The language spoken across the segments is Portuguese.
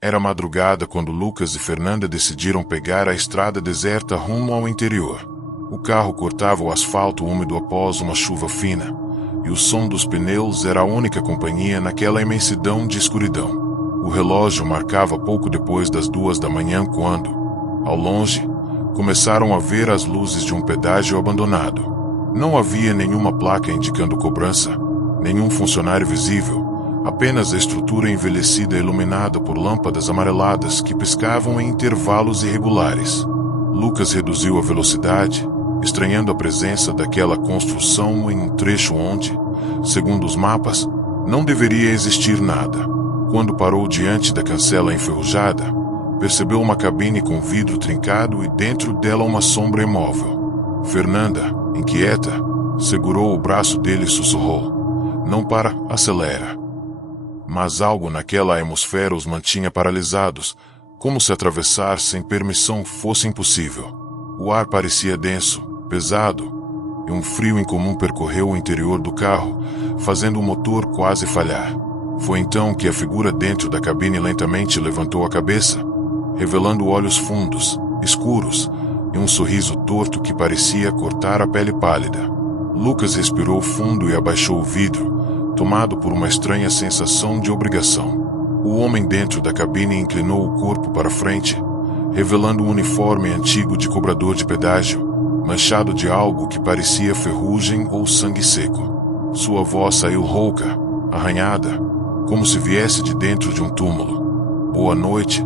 Era madrugada quando Lucas e Fernanda decidiram pegar a estrada deserta rumo ao interior. O carro cortava o asfalto úmido após uma chuva fina, e o som dos pneus era a única companhia naquela imensidão de escuridão. O relógio marcava pouco depois das 2 da manhã quando, ao longe, começaram a ver as luzes de um pedágio abandonado. Não havia nenhuma placa indicando cobrança, nenhum funcionário visível, apenas a estrutura envelhecida iluminada por lâmpadas amareladas que piscavam em intervalos irregulares. Lucas reduziu a velocidade, estranhando a presença daquela construção em um trecho onde, segundo os mapas, não deveria existir nada. Quando parou diante da cancela enferrujada, percebeu uma cabine com vidro trincado e dentro dela uma sombra imóvel. Fernanda, inquieta, segurou o braço dele e sussurrou: "Não para, acelera." Mas algo naquela atmosfera os mantinha paralisados, como se atravessar sem permissão fosse impossível. O ar parecia denso, pesado, e um frio incomum percorreu o interior do carro, fazendo o motor quase falhar. Foi então que a figura dentro da cabine lentamente levantou a cabeça, revelando olhos fundos, escuros, e um sorriso torto que parecia cortar a pele pálida. Lucas respirou fundo e abaixou o vidro, tomado por uma estranha sensação de obrigação. O homem dentro da cabine inclinou o corpo para frente, revelando um uniforme antigo de cobrador de pedágio, manchado de algo que parecia ferrugem ou sangue seco. Sua voz saiu rouca, arranhada, como se viesse de dentro de um túmulo. "Boa noite,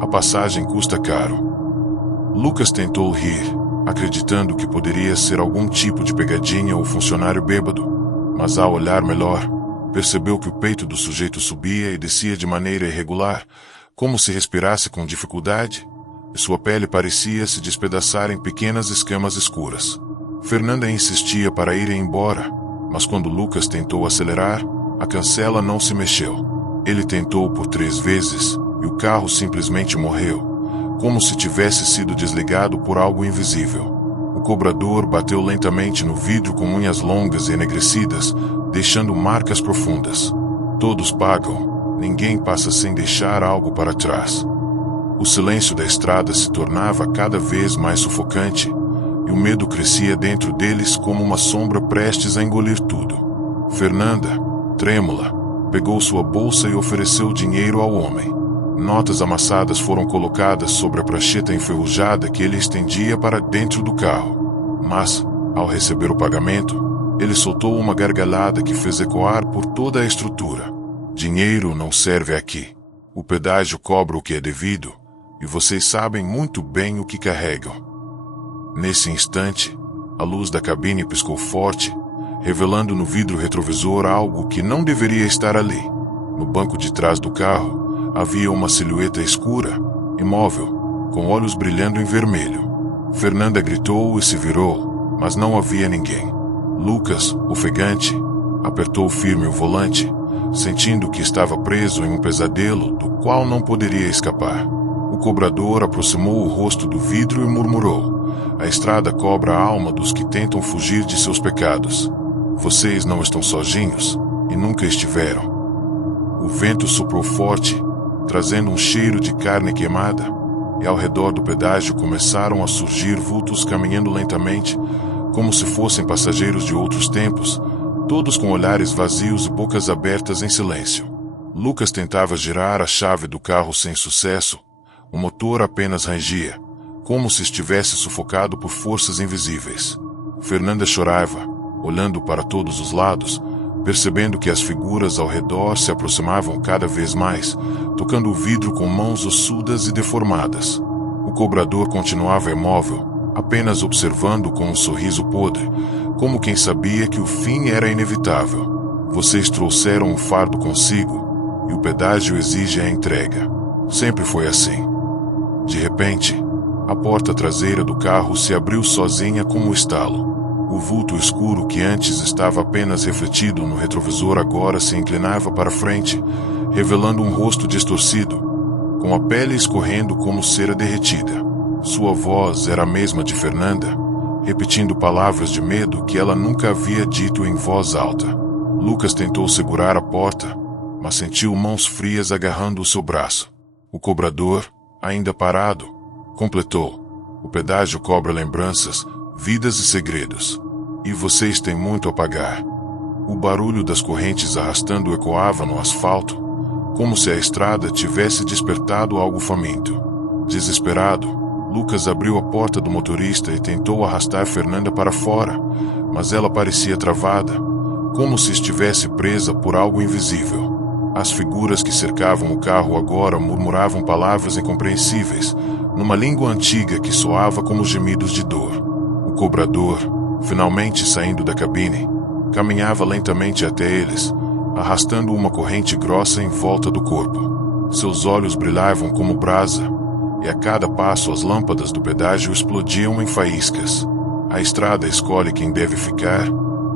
a passagem custa caro." Lucas tentou rir, acreditando que poderia ser algum tipo de pegadinha ou funcionário bêbado, mas ao olhar melhor, percebeu que o peito do sujeito subia e descia de maneira irregular, como se respirasse com dificuldade, e sua pele parecia se despedaçar em pequenas escamas escuras. Fernanda insistia para ir embora, mas quando Lucas tentou acelerar, a cancela não se mexeu. Ele tentou por 3 vezes, e o carro simplesmente morreu, como se tivesse sido desligado por algo invisível. O cobrador bateu lentamente no vidro com unhas longas e enegrecidas, deixando marcas profundas. Todos pagam, ninguém passa sem deixar algo para trás. O silêncio da estrada se tornava cada vez mais sufocante, e o medo crescia dentro deles como uma sombra prestes a engolir tudo. Fernanda, trêmula, pegou sua bolsa e ofereceu dinheiro ao homem. Notas amassadas foram colocadas sobre a prancheta enferrujada que ele estendia para dentro do carro. Mas, ao receber o pagamento, ele soltou uma gargalhada que fez ecoar por toda a estrutura. "Dinheiro não serve aqui. O pedágio cobra o que é devido, e vocês sabem muito bem o que carregam." Nesse instante, a luz da cabine piscou forte, revelando no vidro retrovisor algo que não deveria estar ali. No banco de trás do carro, havia uma silhueta escura, imóvel, com olhos brilhando em vermelho. Fernanda gritou e se virou, mas não havia ninguém. Lucas, ofegante, apertou firme o volante, sentindo que estava preso em um pesadelo do qual não poderia escapar. O cobrador aproximou o rosto do vidro e murmurou: "A estrada cobra a alma dos que tentam fugir de seus pecados. Vocês não estão sozinhos, e nunca estiveram." O vento soprou forte, trazendo um cheiro de carne queimada, e ao redor do pedágio começaram a surgir vultos caminhando lentamente, como se fossem passageiros de outros tempos, todos com olhares vazios e bocas abertas em silêncio. Lucas tentava girar a chave do carro sem sucesso, o motor apenas rangia, como se estivesse sufocado por forças invisíveis. Fernanda chorava, olhando para todos os lados, percebendo que as figuras ao redor se aproximavam cada vez mais, tocando o vidro com mãos ossudas e deformadas. O cobrador continuava imóvel, apenas observando com um sorriso podre, como quem sabia que o fim era inevitável. "Vocês trouxeram um fardo consigo, e o pedágio exige a entrega. Sempre foi assim." De repente, a porta traseira do carro se abriu sozinha com um estalo. O vulto escuro que antes estava apenas refletido no retrovisor agora se inclinava para frente, revelando um rosto distorcido, com a pele escorrendo como cera derretida. Sua voz era a mesma de Fernanda, repetindo palavras de medo que ela nunca havia dito em voz alta. Lucas tentou segurar a porta, mas sentiu mãos frias agarrando o seu braço. O cobrador, ainda parado, completou: "O pedágio cobra lembranças, vidas e segredos. E vocês têm muito a pagar." O barulho das correntes arrastando ecoava no asfalto, como se a estrada tivesse despertado algo faminto. Desesperado, Lucas abriu a porta do motorista e tentou arrastar Fernanda para fora, mas ela parecia travada, como se estivesse presa por algo invisível. As figuras que cercavam o carro agora murmuravam palavras incompreensíveis, numa língua antiga que soava como gemidos de dor. O cobrador, finalmente saindo da cabine, caminhava lentamente até eles, arrastando uma corrente grossa em volta do corpo. Seus olhos brilhavam como brasa, e a cada passo as lâmpadas do pedágio explodiam em faíscas. A estrada escolhe quem deve ficar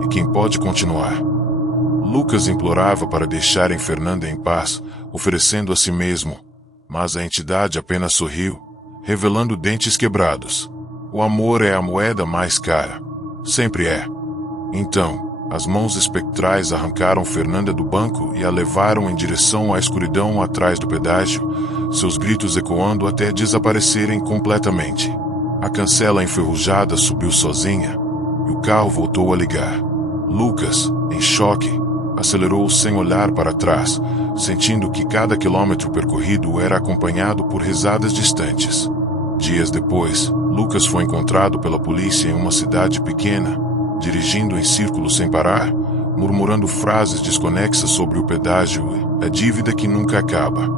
e quem pode continuar. Lucas implorava para deixarem Fernanda em paz, oferecendo a si mesmo, mas a entidade apenas sorriu, revelando dentes quebrados. O amor é a moeda mais cara. Sempre é. Então, as mãos espectrais arrancaram Fernanda do banco e a levaram em direção à escuridão atrás do pedágio, seus gritos ecoando até desaparecerem completamente. A cancela enferrujada subiu sozinha, e o carro voltou a ligar. Lucas, em choque, acelerou sem olhar para trás, sentindo que cada quilômetro percorrido era acompanhado por risadas distantes. Dias depois, Lucas foi encontrado pela polícia em uma cidade pequena, dirigindo em círculos sem parar, murmurando frases desconexas sobre o pedágio e a dívida que nunca acaba.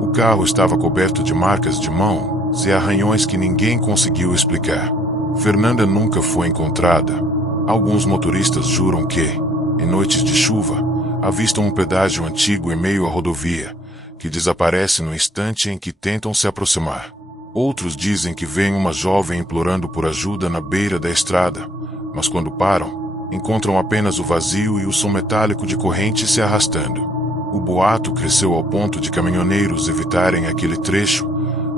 O carro estava coberto de marcas de mãos e arranhões que ninguém conseguiu explicar. Fernanda nunca foi encontrada. Alguns motoristas juram que, em noites de chuva, avistam um pedágio antigo em meio à rodovia, que desaparece no instante em que tentam se aproximar. Outros dizem que veem uma jovem implorando por ajuda na beira da estrada, mas quando param, encontram apenas o vazio e o som metálico de correntes se arrastando. O boato cresceu ao ponto de caminhoneiros evitarem aquele trecho,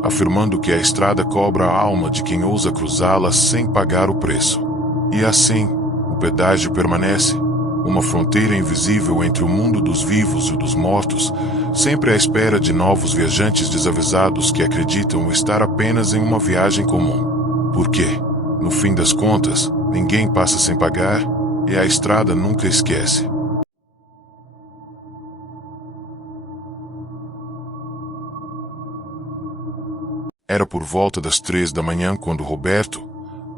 afirmando que a estrada cobra a alma de quem ousa cruzá-la sem pagar o preço. E assim, o pedágio permanece, uma fronteira invisível entre o mundo dos vivos e dos mortos, sempre à espera de novos viajantes desavisados que acreditam estar apenas em uma viagem comum. Porque, no fim das contas, ninguém passa sem pagar e a estrada nunca esquece. Era por volta das 3 da manhã quando Roberto,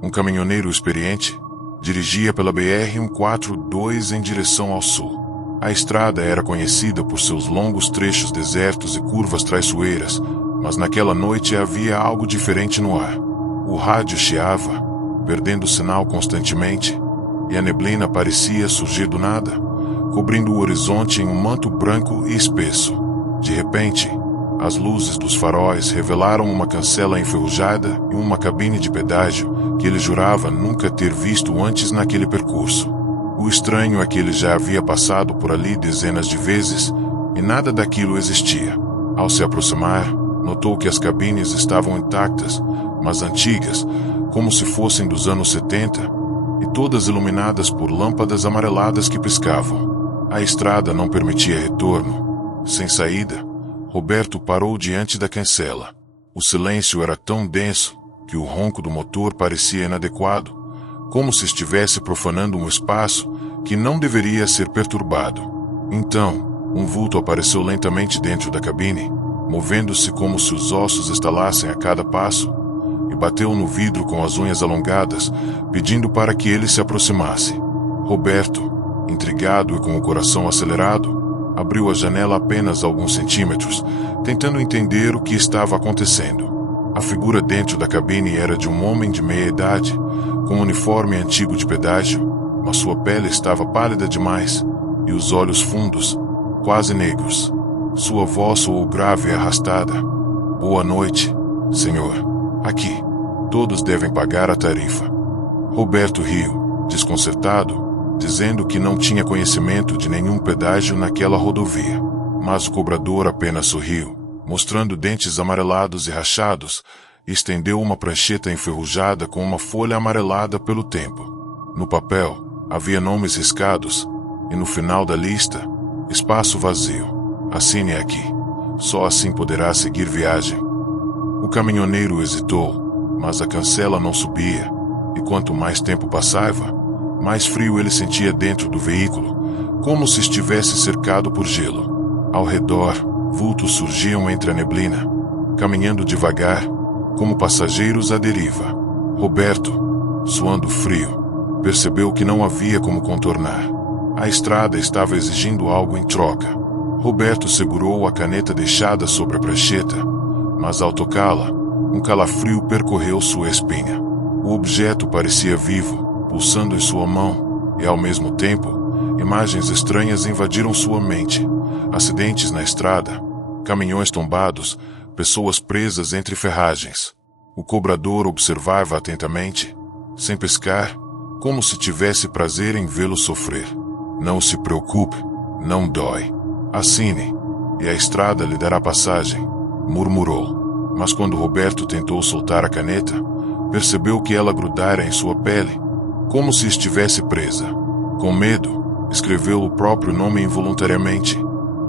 um caminhoneiro experiente, dirigia pela BR-142 em direção ao sul. A estrada era conhecida por seus longos trechos desertos e curvas traiçoeiras, mas naquela noite havia algo diferente no ar. O rádio chiava, perdendo o sinal constantemente, e a neblina parecia surgir do nada, cobrindo o horizonte em um manto branco e espesso. De repente, as luzes dos faróis revelaram uma cancela enferrujada e uma cabine de pedágio que ele jurava nunca ter visto antes naquele percurso. O estranho é que ele já havia passado por ali dezenas de vezes e nada daquilo existia. Ao se aproximar, notou que as cabines estavam intactas, mas antigas, como se fossem dos anos 70, e todas iluminadas por lâmpadas amareladas que piscavam. A estrada não permitia retorno. Sem saída, Roberto parou diante da cancela. O silêncio era tão denso que o ronco do motor parecia inadequado, como se estivesse profanando um espaço que não deveria ser perturbado. Então, um vulto apareceu lentamente dentro da cabine, movendo-se como se os ossos estalassem a cada passo, e bateu no vidro com as unhas alongadas, pedindo para que ele se aproximasse. Roberto, intrigado e com o coração acelerado, abriu a janela apenas alguns centímetros, tentando entender o que estava acontecendo. A figura dentro da cabine era de um homem de meia-idade, com um uniforme antigo de pedágio, mas sua pele estava pálida demais, e os olhos fundos, quase negros. Sua voz soou grave e arrastada. "Boa noite, senhor. Aqui, todos devem pagar a tarifa." Roberto riu, desconcertado, dizendo que não tinha conhecimento de nenhum pedágio naquela rodovia. Mas o cobrador apenas sorriu, mostrando dentes amarelados e rachados, e estendeu uma prancheta enferrujada com uma folha amarelada pelo tempo. No papel, havia nomes riscados, e no final da lista, espaço vazio. Assine aqui. Só assim poderá seguir viagem. O caminhoneiro hesitou, mas a cancela não subia, e quanto mais tempo passava, mais frio ele sentia dentro do veículo, como se estivesse cercado por gelo. Ao redor, vultos surgiam entre a neblina, caminhando devagar, como passageiros à deriva. Roberto, suando frio, percebeu que não havia como contornar. A estrada estava exigindo algo em troca. Roberto segurou a caneta deixada sobre a prancheta, mas ao tocá-la, um calafrio percorreu sua espinha. O objeto parecia vivo, pulsando em sua mão, e ao mesmo tempo, imagens estranhas invadiram sua mente. Acidentes na estrada, caminhões tombados, pessoas presas entre ferragens. O cobrador observava atentamente, sem piscar, como se tivesse prazer em vê-lo sofrer. Não se preocupe, não dói. Assine, e a estrada lhe dará passagem, murmurou. Mas quando Roberto tentou soltar a caneta, percebeu que ela grudara em sua pele, como se estivesse presa. Com medo, escreveu o próprio nome involuntariamente,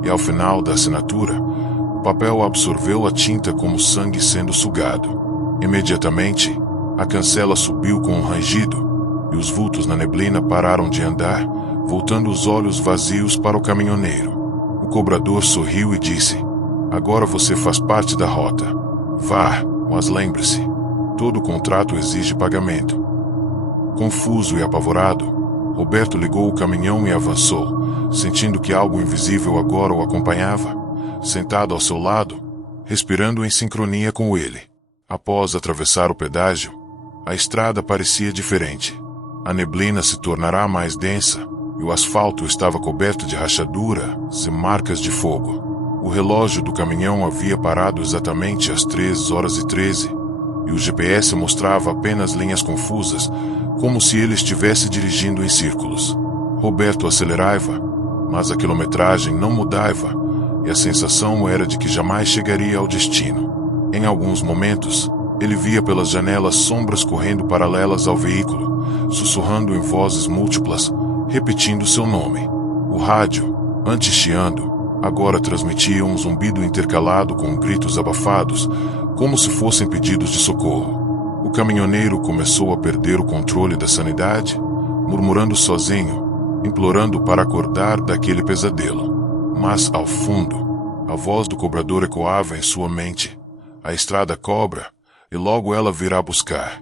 e ao final da assinatura, o papel absorveu a tinta como sangue sendo sugado. Imediatamente, a cancela subiu com um rangido, e os vultos na neblina pararam de andar, voltando os olhos vazios para o caminhoneiro. O cobrador sorriu e disse: agora você faz parte da rota. Vá, mas lembre-se, todo contrato exige pagamento. Confuso e apavorado, Roberto ligou o caminhão e avançou, sentindo que algo invisível agora o acompanhava, sentado ao seu lado, respirando em sincronia com ele. Após atravessar o pedágio, a estrada parecia diferente. A neblina se tornará mais densa, e o asfalto estava coberto de rachaduras e marcas de fogo. O relógio do caminhão havia parado exatamente às 3h13, e o GPS mostrava apenas linhas confusas, como se ele estivesse dirigindo em círculos. Roberto acelerava, mas a quilometragem não mudava, e a sensação era de que jamais chegaria ao destino. Em alguns momentos, ele via pelas janelas sombras correndo paralelas ao veículo, sussurrando em vozes múltiplas, repetindo seu nome. O rádio, antes chiando, agora transmitia um zumbido intercalado com gritos abafados, como se fossem pedidos de socorro. O caminhoneiro começou a perder o controle da sanidade, murmurando sozinho, implorando para acordar daquele pesadelo. Mas, ao fundo, a voz do cobrador ecoava em sua mente. A estrada cobra, e logo ela virá buscar.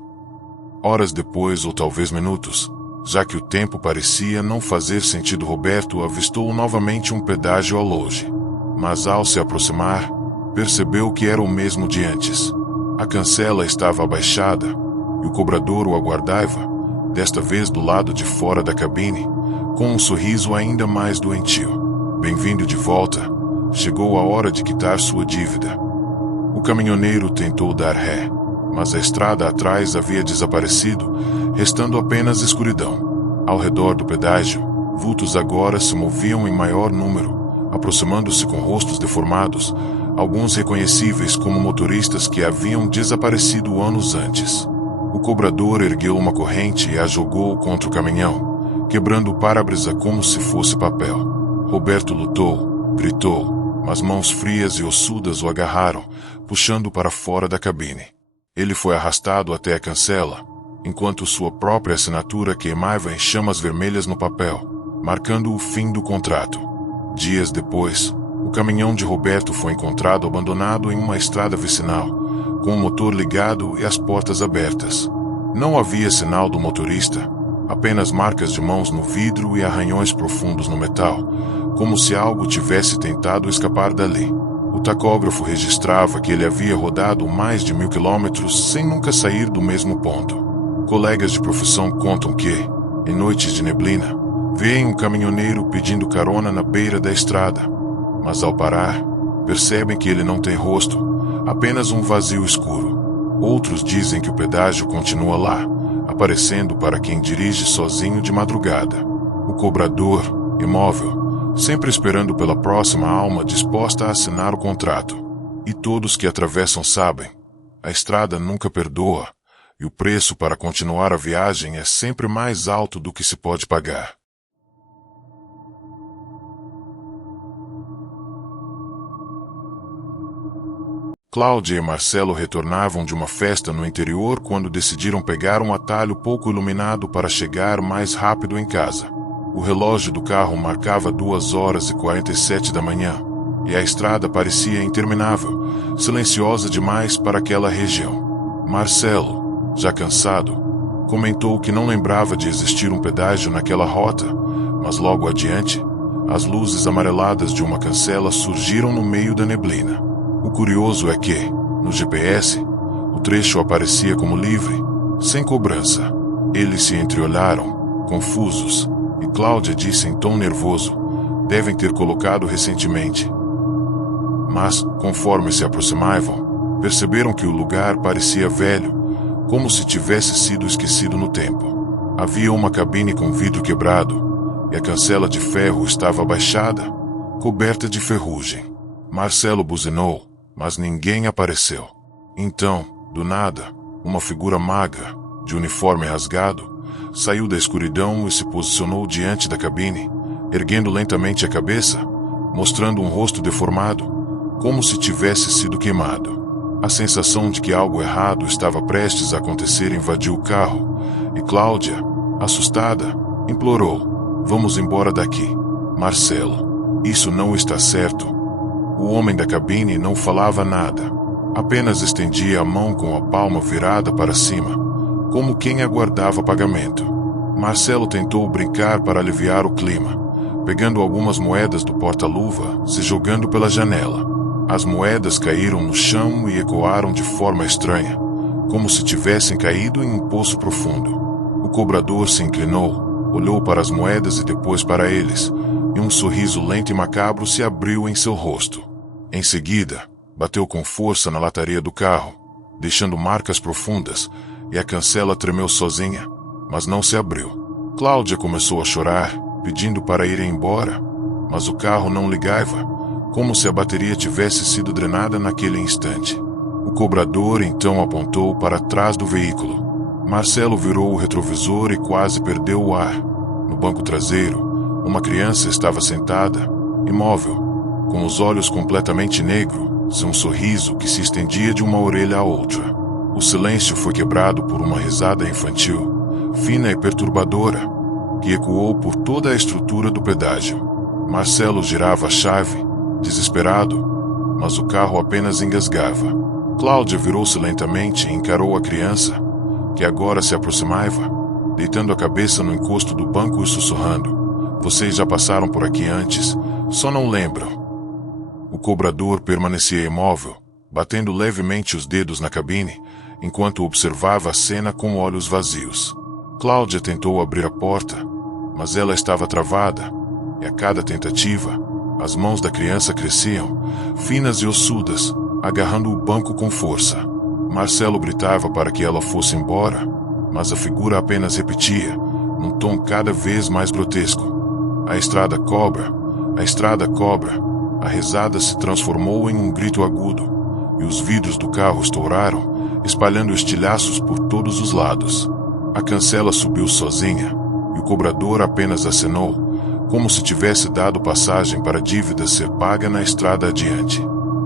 Horas depois, ou talvez minutos, já que o tempo parecia não fazer sentido, Roberto avistou novamente um pedágio ao longe. Mas ao se aproximar, percebeu que era o mesmo de antes. A cancela estava abaixada, e o cobrador o aguardava, desta vez do lado de fora da cabine, com um sorriso ainda mais doentio. Bem-vindo de volta. Chegou a hora de quitar sua dívida. O caminhoneiro tentou dar ré, mas a estrada atrás havia desaparecido, restando apenas escuridão. Ao redor do pedágio, vultos agora se moviam em maior número, aproximando-se com rostos deformados, alguns reconhecíveis como motoristas que haviam desaparecido anos antes. O cobrador ergueu uma corrente e a jogou contra o caminhão, quebrando o para-brisa como se fosse papel. Roberto lutou, gritou, mas mãos frias e ossudas o agarraram, puxando para fora da cabine. Ele foi arrastado até a cancela, enquanto sua própria assinatura queimava em chamas vermelhas no papel, marcando o fim do contrato. Dias depois, o caminhão de Roberto foi encontrado abandonado em uma estrada vicinal, com o motor ligado e as portas abertas. Não havia sinal do motorista, apenas marcas de mãos no vidro e arranhões profundos no metal, como se algo tivesse tentado escapar dali. O tacógrafo registrava que ele havia rodado mais de 1000 quilômetros sem nunca sair do mesmo ponto. Colegas de profissão contam que, em noites de neblina, veem um caminhoneiro pedindo carona na beira da estrada, mas ao parar, percebem que ele não tem rosto, apenas um vazio escuro. Outros dizem que o pedágio continua lá, aparecendo para quem dirige sozinho de madrugada. O cobrador, imóvel, sempre esperando pela próxima alma disposta a assinar o contrato. E todos que atravessam sabem, a estrada nunca perdoa, e o preço para continuar a viagem é sempre mais alto do que se pode pagar. Cláudia e Marcelo retornavam de uma festa no interior quando decidiram pegar um atalho pouco iluminado para chegar mais rápido em casa. O relógio do carro marcava 2h47 da manhã, e a estrada parecia interminável, silenciosa demais para aquela região. Marcelo, já cansado, comentou que não lembrava de existir um pedágio naquela rota, mas logo adiante, as luzes amareladas de uma cancela surgiram no meio da neblina. O curioso é que, no GPS, o trecho aparecia como livre, sem cobrança. Eles se entreolharam, confusos, e Cláudia disse em tom nervoso: devem ter colocado recentemente. Mas, conforme se aproximavam, perceberam que o lugar parecia velho, como se tivesse sido esquecido no tempo. Havia uma cabine com vidro quebrado, e a cancela de ferro estava abaixada, coberta de ferrugem. Marcelo buzinou, mas ninguém apareceu. Então, do nada, uma figura magra, de uniforme rasgado, saiu da escuridão e se posicionou diante da cabine, erguendo lentamente a cabeça, mostrando um rosto deformado, como se tivesse sido queimado. A sensação de que algo errado estava prestes a acontecer invadiu o carro, e Cláudia, assustada, implorou: vamos embora daqui, Marcelo. Isso não está certo. O homem da cabine não falava nada. Apenas estendia a mão com a palma virada para cima, como quem aguardava pagamento. Marcelo tentou brincar para aliviar o clima, pegando algumas moedas do porta-luva, se jogando pela janela. As moedas caíram no chão e ecoaram de forma estranha, como se tivessem caído em um poço profundo. O cobrador se inclinou, olhou para as moedas e depois para eles, e um sorriso lento e macabro se abriu em seu rosto. Em seguida, bateu com força na lataria do carro, deixando marcas profundas, e a cancela tremeu sozinha, mas não se abriu. Cláudia começou a chorar, pedindo para ir embora, mas o carro não ligava, como se a bateria tivesse sido drenada naquele instante. O cobrador então apontou para trás do veículo. Marcelo virou o retrovisor e quase perdeu o ar. No banco traseiro, uma criança estava sentada, imóvel, com os olhos completamente negros, sem um sorriso que se estendia de uma orelha à outra. O silêncio foi quebrado por uma risada infantil, fina e perturbadora, que ecoou por toda a estrutura do pedágio. Marcelo girava a chave, desesperado, mas o carro apenas engasgava. Cláudia virou-se lentamente e encarou a criança, que agora se aproximava, deitando a cabeça no encosto do banco e sussurrando: vocês já passaram por aqui antes, só não lembram. O cobrador permanecia imóvel, batendo levemente os dedos na cabine, enquanto observava a cena com olhos vazios. Cláudia tentou abrir a porta, mas ela estava travada, e a cada tentativa, as mãos da criança cresciam, finas e ossudas, agarrando o banco com força. Marcelo gritava para que ela fosse embora, mas a figura apenas repetia, num tom cada vez mais grotesco: a estrada cobra, a estrada cobra. A risada se transformou em um grito agudo, e os vidros do carro estouraram, espalhando estilhaços por todos os lados. A cancela subiu sozinha, e o cobrador apenas acenou, como se tivesse dado passagem para a dívida ser paga na estrada adiante.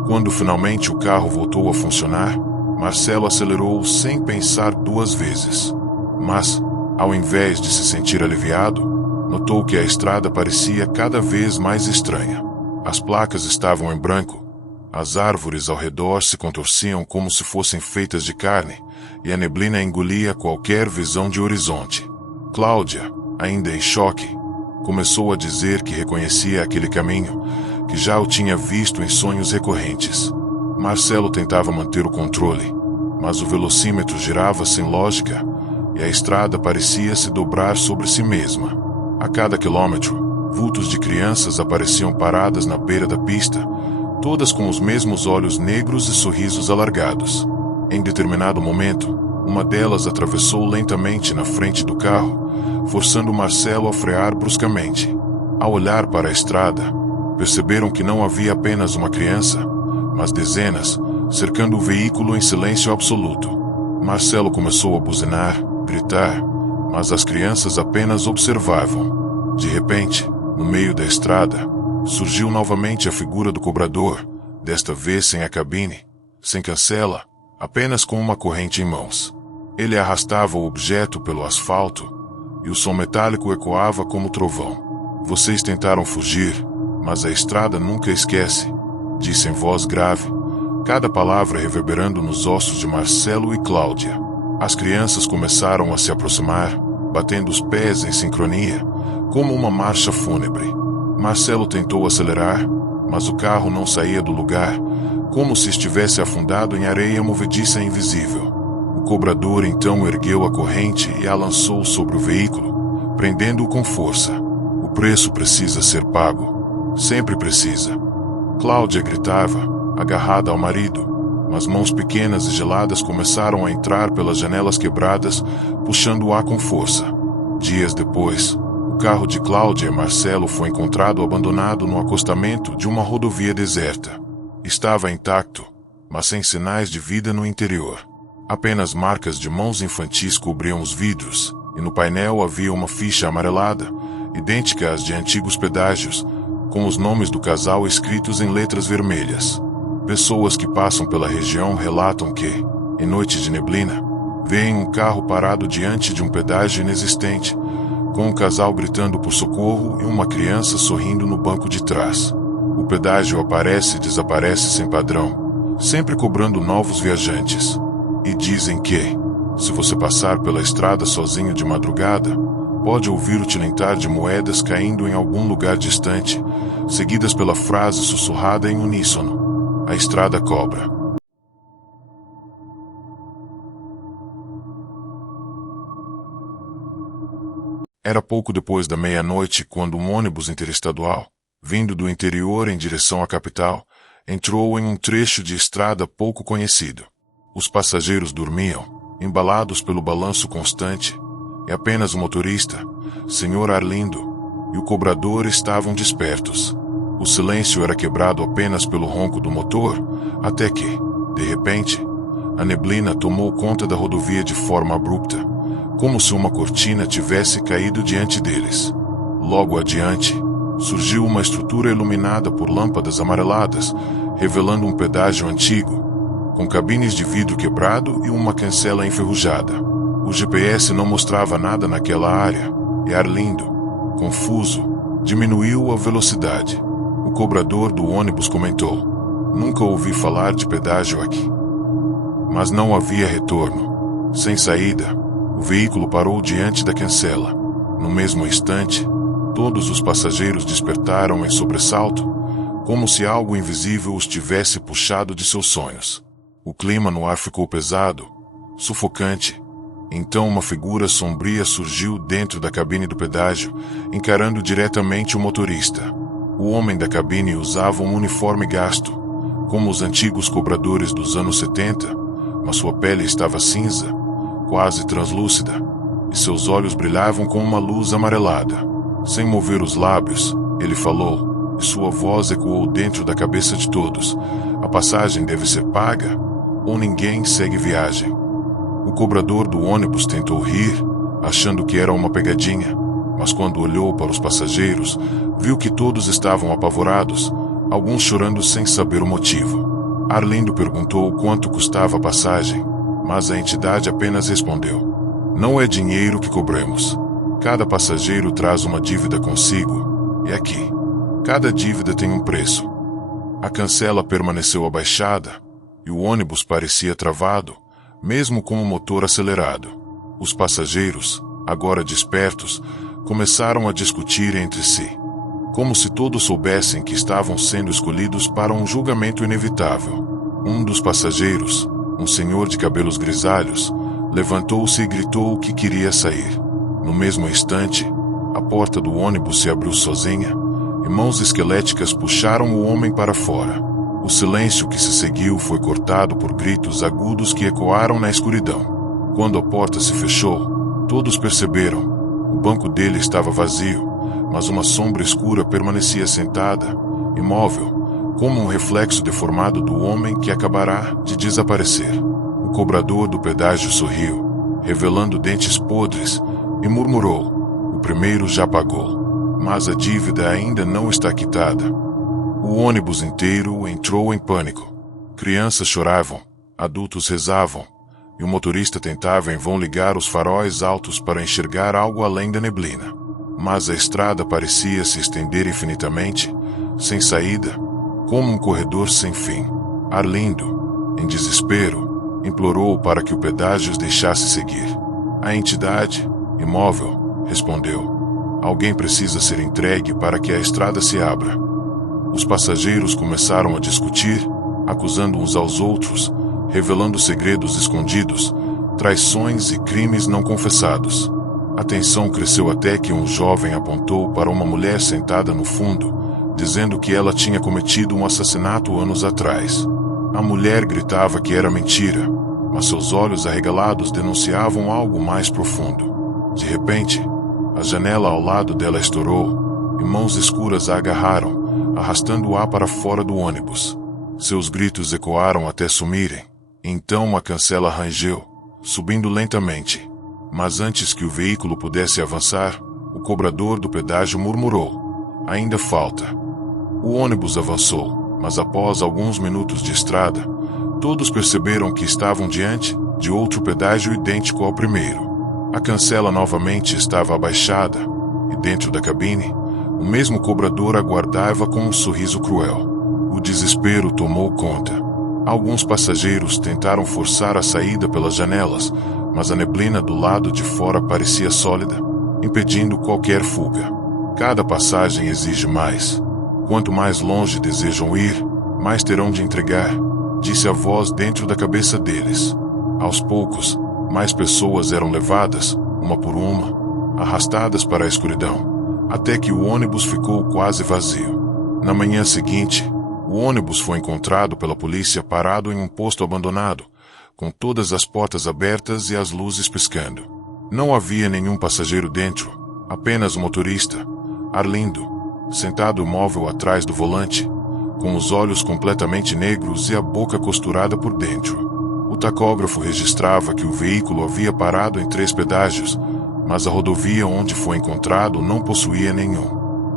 Quando finalmente o carro voltou a funcionar, Marcelo acelerou sem pensar duas vezes. Mas, ao invés de se sentir aliviado, notou que a estrada parecia cada vez mais estranha. As placas estavam em branco, as árvores ao redor se contorciam como se fossem feitas de carne, e a neblina engolia qualquer visão de horizonte. Cláudia, ainda em choque, começou a dizer que reconhecia aquele caminho, que já o tinha visto em sonhos recorrentes. Marcelo tentava manter o controle, mas o velocímetro girava sem lógica, e a estrada parecia se dobrar sobre si mesma. A cada quilômetro, vultos de crianças apareciam paradas na beira da pista, todas com os mesmos olhos negros e sorrisos alargados. Em determinado momento, uma delas atravessou lentamente na frente do carro, forçando Marcelo a frear bruscamente. Ao olhar para a estrada, perceberam que não havia apenas uma criança, mas dezenas, cercando o veículo em silêncio absoluto. Marcelo começou a buzinar, gritar, mas as crianças apenas observavam. De repente, no meio da estrada, surgiu novamente a figura do cobrador, desta vez sem a cabine, sem cancela, apenas com uma corrente em mãos. Ele arrastava o objeto pelo asfalto, e o som metálico ecoava como trovão. Vocês tentaram fugir, mas a estrada nunca esquece, disse em voz grave, cada palavra reverberando nos ossos de Marcelo e Cláudia. As crianças começaram a se aproximar, batendo os pés em sincronia, como uma marcha fúnebre. Marcelo tentou acelerar, mas o carro não saía do lugar, como se estivesse afundado em areia movediça invisível. O cobrador então ergueu a corrente e a lançou sobre o veículo, prendendo-o com força. O preço precisa ser pago. Sempre precisa. Cláudia gritava, agarrada ao marido, mas mãos pequenas e geladas começaram a entrar pelas janelas quebradas, puxando-a com força. Dias depois, o carro de Cláudia e Marcelo foi encontrado abandonado no acostamento de uma rodovia deserta. Estava intacto, mas sem sinais de vida no interior. Apenas marcas de mãos infantis cobriam os vidros, e no painel havia uma ficha amarelada, idêntica às de antigos pedágios, com os nomes do casal escritos em letras vermelhas. Pessoas que passam pela região relatam que, em noite de neblina, veem um carro parado diante de um pedágio inexistente, com um casal gritando por socorro e uma criança sorrindo no banco de trás. O pedágio aparece e desaparece sem padrão, sempre cobrando novos viajantes. E dizem que, se você passar pela estrada sozinho de madrugada, pode ouvir o tilintar de moedas caindo em algum lugar distante, seguidas pela frase sussurrada em uníssono: a estrada cobra. Era pouco depois da meia-noite quando um ônibus interestadual, vindo do interior em direção à capital, entrou em um trecho de estrada pouco conhecido. Os passageiros dormiam, embalados pelo balanço constante, e apenas o motorista, Sr. Arlindo, e o cobrador estavam despertos. O silêncio era quebrado apenas pelo ronco do motor, até que, de repente, a neblina tomou conta da rodovia de forma abrupta, como se uma cortina tivesse caído diante deles. Logo adiante, surgiu uma estrutura iluminada por lâmpadas amareladas, revelando um pedágio antigo, com cabines de vidro quebrado e uma cancela enferrujada. O GPS não mostrava nada naquela área, e Arlindo, confuso, diminuiu a velocidade. O cobrador do ônibus comentou: "Nunca ouvi falar de pedágio aqui." Mas não havia retorno. Sem saída, o veículo parou diante da cancela. No mesmo instante, todos os passageiros despertaram em sobressalto, como se algo invisível os tivesse puxado de seus sonhos. O clima no ar ficou pesado, sufocante. Então uma figura sombria surgiu dentro da cabine do pedágio, encarando diretamente o motorista. O homem da cabine usava um uniforme gasto, como os antigos cobradores dos anos 70, mas sua pele estava cinza, quase translúcida, e seus olhos brilhavam com uma luz amarelada. Sem mover os lábios, ele falou, e sua voz ecoou dentro da cabeça de todos: "A passagem deve ser paga, ou ninguém segue viagem." O cobrador do ônibus tentou rir, achando que era uma pegadinha, mas quando olhou para os passageiros, viu que todos estavam apavorados, alguns chorando sem saber o motivo. Arlindo perguntou quanto custava a passagem, mas a entidade apenas respondeu: "Não é dinheiro que cobramos. Cada passageiro traz uma dívida consigo, e aqui, cada dívida tem um preço." A cancela permaneceu abaixada, e o ônibus parecia travado, mesmo com o motor acelerado. Os passageiros, agora despertos, começaram a discutir entre si, como se todos soubessem que estavam sendo escolhidos para um julgamento inevitável. Um dos passageiros, um senhor de cabelos grisalhos, levantou-se e gritou que queria sair. No mesmo instante, a porta do ônibus se abriu sozinha, e mãos esqueléticas puxaram o homem para fora. O silêncio que se seguiu foi cortado por gritos agudos que ecoaram na escuridão. Quando a porta se fechou, todos perceberam. O banco dele estava vazio, mas uma sombra escura permanecia sentada, imóvel, como um reflexo deformado do homem que acabará de desaparecer. O cobrador do pedágio sorriu, revelando dentes podres, e murmurou: "O primeiro já pagou, mas a dívida ainda não está quitada." O ônibus inteiro entrou em pânico. Crianças choravam, adultos rezavam, e o motorista tentava em vão ligar os faróis altos para enxergar algo além da neblina. Mas a estrada parecia se estender infinitamente, sem saída, como um corredor sem fim. Arlindo, em desespero, implorou para que o pedágio os deixasse seguir. A entidade, imóvel, respondeu: "Alguém precisa ser entregue para que a estrada se abra." Os passageiros começaram a discutir, acusando uns aos outros, revelando segredos escondidos, traições e crimes não confessados. A tensão cresceu até que um jovem apontou para uma mulher sentada no fundo, dizendo que ela tinha cometido um assassinato anos atrás. A mulher gritava que era mentira, mas seus olhos arregalados denunciavam algo mais profundo. De repente, a janela ao lado dela estourou, e mãos escuras a agarraram, arrastando-a para fora do ônibus. Seus gritos ecoaram até sumirem. Então uma cancela rangeu, subindo lentamente. Mas antes que o veículo pudesse avançar, o cobrador do pedágio murmurou: "Ainda falta." O ônibus avançou, mas após alguns minutos de estrada, todos perceberam que estavam diante de outro pedágio idêntico ao primeiro. A cancela novamente estava abaixada, e dentro da cabine, o mesmo cobrador aguardava com um sorriso cruel. O desespero tomou conta. Alguns passageiros tentaram forçar a saída pelas janelas, mas a neblina do lado de fora parecia sólida, impedindo qualquer fuga. Cada passagem exige mais. Quanto mais longe desejam ir, mais terão de entregar, disse a voz dentro da cabeça deles. Aos poucos, mais pessoas eram levadas, uma por uma, arrastadas para a escuridão, até que o ônibus ficou quase vazio. Na manhã seguinte, o ônibus foi encontrado pela polícia parado em um posto abandonado, com todas as portas abertas e as luzes piscando. Não havia nenhum passageiro dentro, apenas o motorista, Arlindo, sentado imóvel atrás do volante, com os olhos completamente negros e a boca costurada por dentro. O tacógrafo registrava que o veículo havia parado em 3 pedágios, mas a rodovia onde foi encontrado não possuía nenhum.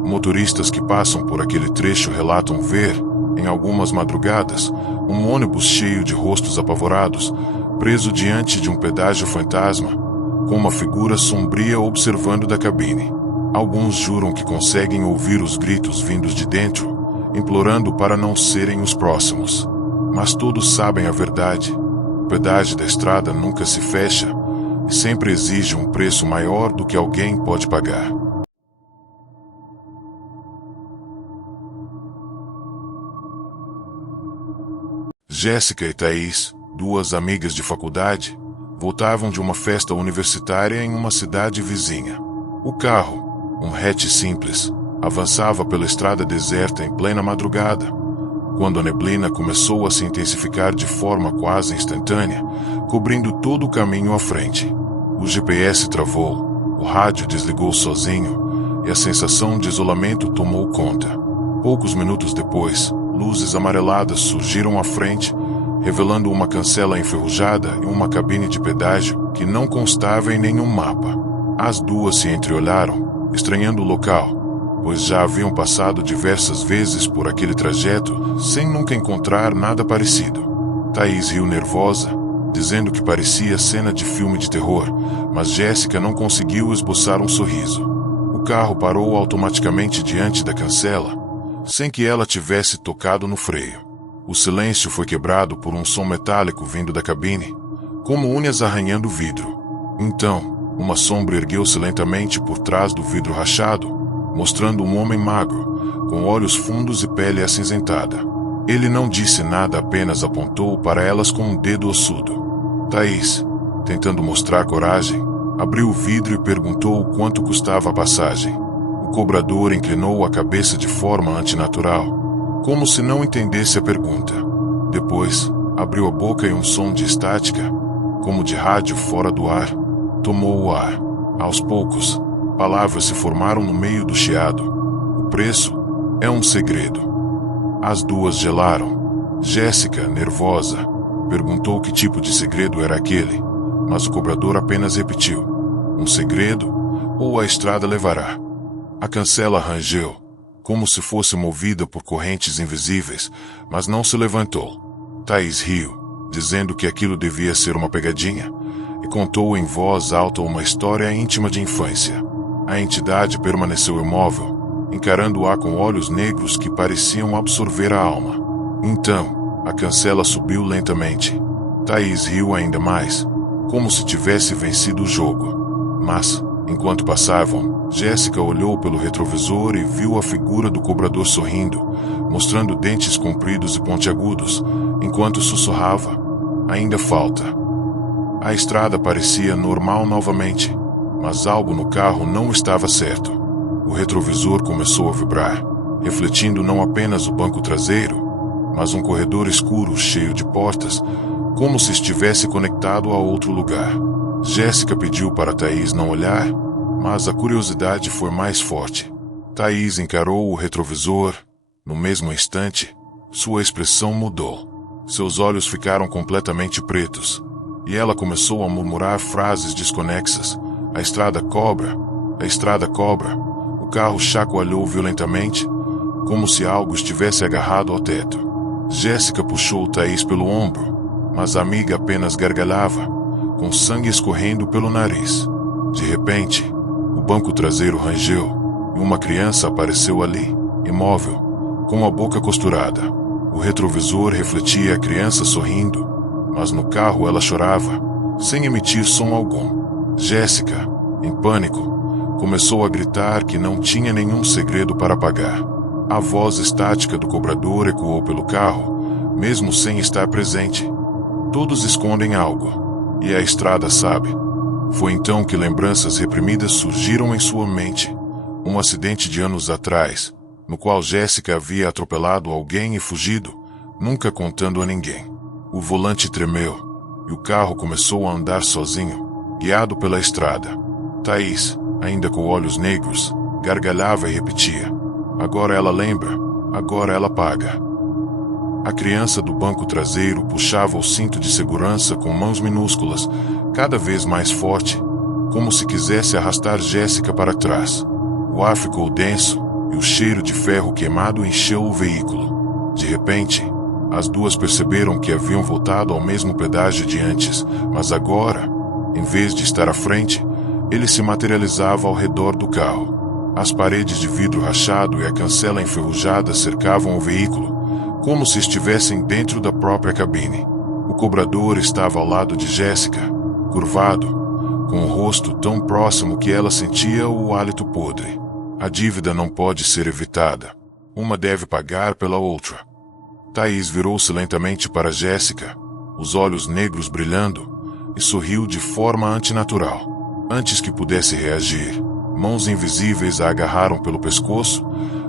Motoristas que passam por aquele trecho relatam ver, em algumas madrugadas, um ônibus cheio de rostos apavorados, preso diante de um pedágio fantasma, com uma figura sombria observando da cabine. Alguns juram que conseguem ouvir os gritos vindos de dentro, implorando para não serem os próximos. Mas todos sabem a verdade: o pedágio da estrada nunca se fecha e sempre exige um preço maior do que alguém pode pagar. Jéssica e Thaís, 2 amigas de faculdade, voltavam de uma festa universitária em uma cidade vizinha. O carro, um hatch simples, avançava pela estrada deserta em plena madrugada, quando a neblina começou a se intensificar de forma quase instantânea, cobrindo todo o caminho à frente. O GPS travou, o rádio desligou sozinho e a sensação de isolamento tomou conta. Poucos minutos depois, luzes amareladas surgiram à frente, revelando uma cancela enferrujada e uma cabine de pedágio que não constava em nenhum mapa. As duas se entreolharam, estranhando o local, pois já haviam passado diversas vezes por aquele trajeto sem nunca encontrar nada parecido. Thaís riu nervosa, dizendo que parecia cena de filme de terror, mas Jéssica não conseguiu esboçar um sorriso. O carro parou automaticamente diante da cancela, sem que ela tivesse tocado no freio. O silêncio foi quebrado por um som metálico vindo da cabine, como unhas arranhando o vidro. Então, uma sombra ergueu-se lentamente por trás do vidro rachado, mostrando um homem magro, com olhos fundos e pele acinzentada. Ele não disse nada, apenas apontou para elas com um dedo ossudo. Thaís, tentando mostrar coragem, abriu o vidro e perguntou quanto custava a passagem. O cobrador inclinou a cabeça de forma antinatural, como se não entendesse a pergunta. Depois, abriu a boca e um som de estática, como de rádio fora do ar, tomou o ar. Aos poucos, palavras se formaram no meio do chiado. O preço é um segredo. As duas gelaram. Jéssica, nervosa, perguntou que tipo de segredo era aquele, mas o cobrador apenas repetiu: um segredo ou a estrada levará. A cancela rangeu, como se fosse movida por correntes invisíveis, mas não se levantou. Thaís riu, dizendo que aquilo devia ser uma pegadinha, e contou em voz alta uma história íntima de infância. A entidade permaneceu imóvel, encarando-a com olhos negros que pareciam absorver a alma. Então, a cancela subiu lentamente. Thaís riu ainda mais, como se tivesse vencido o jogo. Mas, enquanto passavam, Jéssica olhou pelo retrovisor e viu a figura do cobrador sorrindo, mostrando dentes compridos e pontiagudos, enquanto sussurrava: ainda falta. A estrada parecia normal novamente, mas algo no carro não estava certo. O retrovisor começou a vibrar, refletindo não apenas o banco traseiro, mas um corredor escuro cheio de portas, como se estivesse conectado a outro lugar. Jéssica pediu para Thaís não olhar, mas a curiosidade foi mais forte. Thaís encarou o retrovisor. No mesmo instante, sua expressão mudou. Seus olhos ficaram completamente pretos, e ela começou a murmurar frases desconexas. A estrada cobra, a estrada cobra. O carro chacoalhou violentamente, como se algo estivesse agarrado ao teto. Jéssica puxou Thaís pelo ombro, mas a amiga apenas gargalhava, com sangue escorrendo pelo nariz. De repente, o banco traseiro rangeu, e uma criança apareceu ali, imóvel, com a boca costurada. O retrovisor refletia a criança sorrindo, mas no carro ela chorava, sem emitir som algum. Jéssica, em pânico, começou a gritar que não tinha nenhum segredo para pagar. A voz estática do cobrador ecoou pelo carro, mesmo sem estar presente. Todos escondem algo, e a estrada sabe. Foi então que lembranças reprimidas surgiram em sua mente. Um acidente de anos atrás, no qual Jéssica havia atropelado alguém e fugido, nunca contando a ninguém. O volante tremeu, e o carro começou a andar sozinho, guiado pela estrada. Thaís, ainda com olhos negros, gargalhava e repetia: agora ela lembra, agora ela paga. A criança do banco traseiro puxava o cinto de segurança com mãos minúsculas, cada vez mais forte, como se quisesse arrastar Jéssica para trás. O ar ficou denso, e o cheiro de ferro queimado encheu o veículo. De repente, as duas perceberam que haviam voltado ao mesmo pedágio de antes, mas agora, em vez de estar à frente, ele se materializava ao redor do carro. As paredes de vidro rachado e a cancela enferrujada cercavam o veículo, como se estivessem dentro da própria cabine. O cobrador estava ao lado de Jéssica, curvado, com o rosto tão próximo que ela sentia o hálito podre. A dívida não pode ser evitada. Uma deve pagar pela outra. Thaís virou-se lentamente para Jéssica, os olhos negros brilhando, e sorriu de forma antinatural. Antes que pudesse reagir, mãos invisíveis a agarraram pelo pescoço,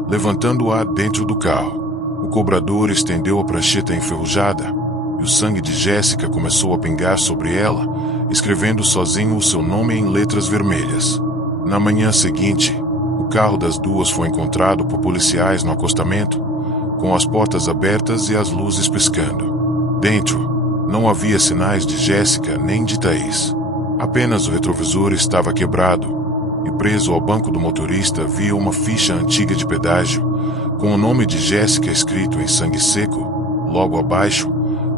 levantando-a dentro do carro. O cobrador estendeu a prancheta enferrujada, e o sangue de Jéssica começou a pingar sobre ela, escrevendo sozinho o seu nome em letras vermelhas. Na manhã seguinte, o carro das duas foi encontrado por policiais no acostamento, com as portas abertas e as luzes piscando. Dentro, não havia sinais de Jéssica nem de Thaís. Apenas o retrovisor estava quebrado, e preso ao banco do motorista havia uma ficha antiga de pedágio, com o nome de Jéssica escrito em sangue seco. Logo abaixo,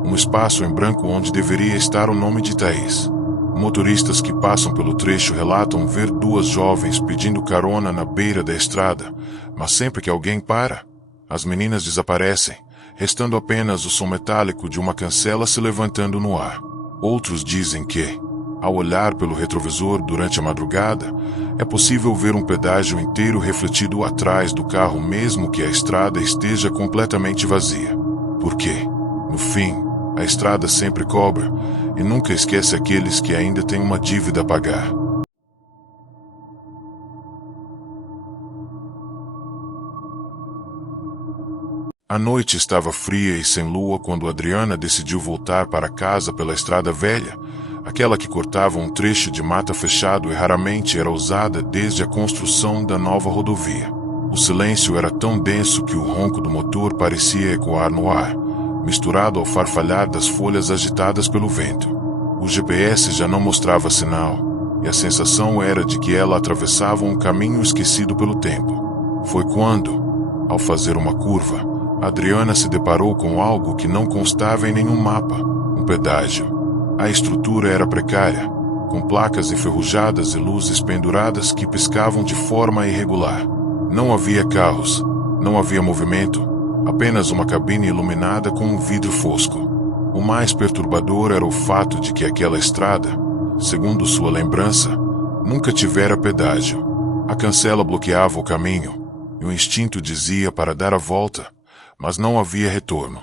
um espaço em branco onde deveria estar o nome de Thaís. Motoristas que passam pelo trecho relatam ver duas jovens pedindo carona na beira da estrada, mas sempre que alguém para, as meninas desaparecem, restando apenas o som metálico de uma cancela se levantando no ar. Outros dizem que, ao olhar pelo retrovisor durante a madrugada, é possível ver um pedágio inteiro refletido atrás do carro mesmo que a estrada esteja completamente vazia. Porque, no fim, a estrada sempre cobra e nunca esquece aqueles que ainda têm uma dívida a pagar. A noite estava fria e sem lua quando Adriana decidiu voltar para casa pela estrada velha, aquela que cortava um trecho de mata fechado e raramente era usada desde a construção da nova rodovia. O silêncio era tão denso que o ronco do motor parecia ecoar no ar, misturado ao farfalhar das folhas agitadas pelo vento. O GPS já não mostrava sinal, e a sensação era de que ela atravessava um caminho esquecido pelo tempo. Foi quando, ao fazer uma curva, Adriana se deparou com algo que não constava em nenhum mapa: um pedágio. A estrutura era precária, com placas enferrujadas e luzes penduradas que piscavam de forma irregular. Não havia carros, não havia movimento, apenas uma cabine iluminada com um vidro fosco. O mais perturbador era o fato de que aquela estrada, segundo sua lembrança, nunca tivera pedágio. A cancela bloqueava o caminho, e o instinto dizia para dar a volta, mas não havia retorno.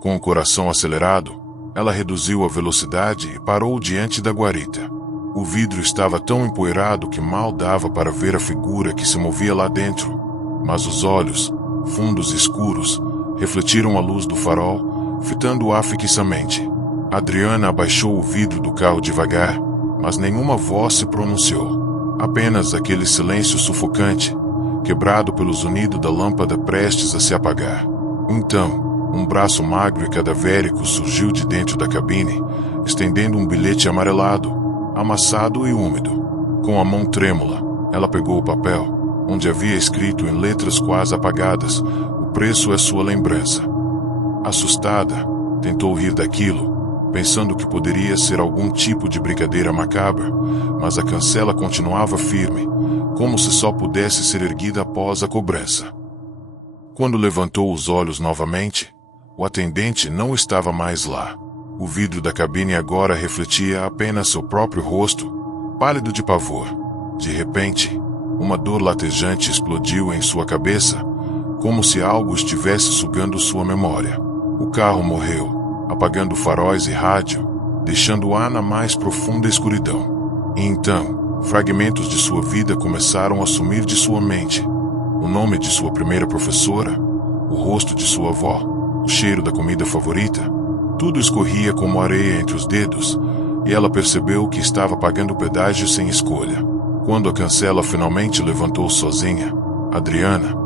Com o coração acelerado, ela reduziu a velocidade e parou diante da guarita. O vidro estava tão empoeirado que mal dava para ver a figura que se movia lá dentro, mas os olhos, fundos e escuros, refletiram a luz do farol, fitando-a fixamente. Adriana abaixou o vidro do carro devagar, mas nenhuma voz se pronunciou. Apenas aquele silêncio sufocante, quebrado pelo zunido da lâmpada prestes a se apagar. Então, um braço magro e cadavérico surgiu de dentro da cabine, estendendo um bilhete amarelado, amassado e úmido. Com a mão trêmula, ela pegou o papel, onde havia escrito em letras quase apagadas: "O preço é sua lembrança." Assustada, tentou rir daquilo, pensando que poderia ser algum tipo de brincadeira macabra, mas a cancela continuava firme, como se só pudesse ser erguida após a cobrança. Quando levantou os olhos novamente, o atendente não estava mais lá. O vidro da cabine agora refletia apenas seu próprio rosto, pálido de pavor. De repente, uma dor latejante explodiu em sua cabeça, como se algo estivesse sugando sua memória. O carro morreu, apagando faróis e rádio, deixando-a na mais profunda escuridão. E então, fragmentos de sua vida começaram a sumir de sua mente. O nome de sua primeira professora, o rosto de sua avó, o cheiro da comida favorita, tudo escorria como areia entre os dedos, e ela percebeu que estava pagando o pedágio sem escolha. Quando a cancela finalmente levantou sozinha, Adriana,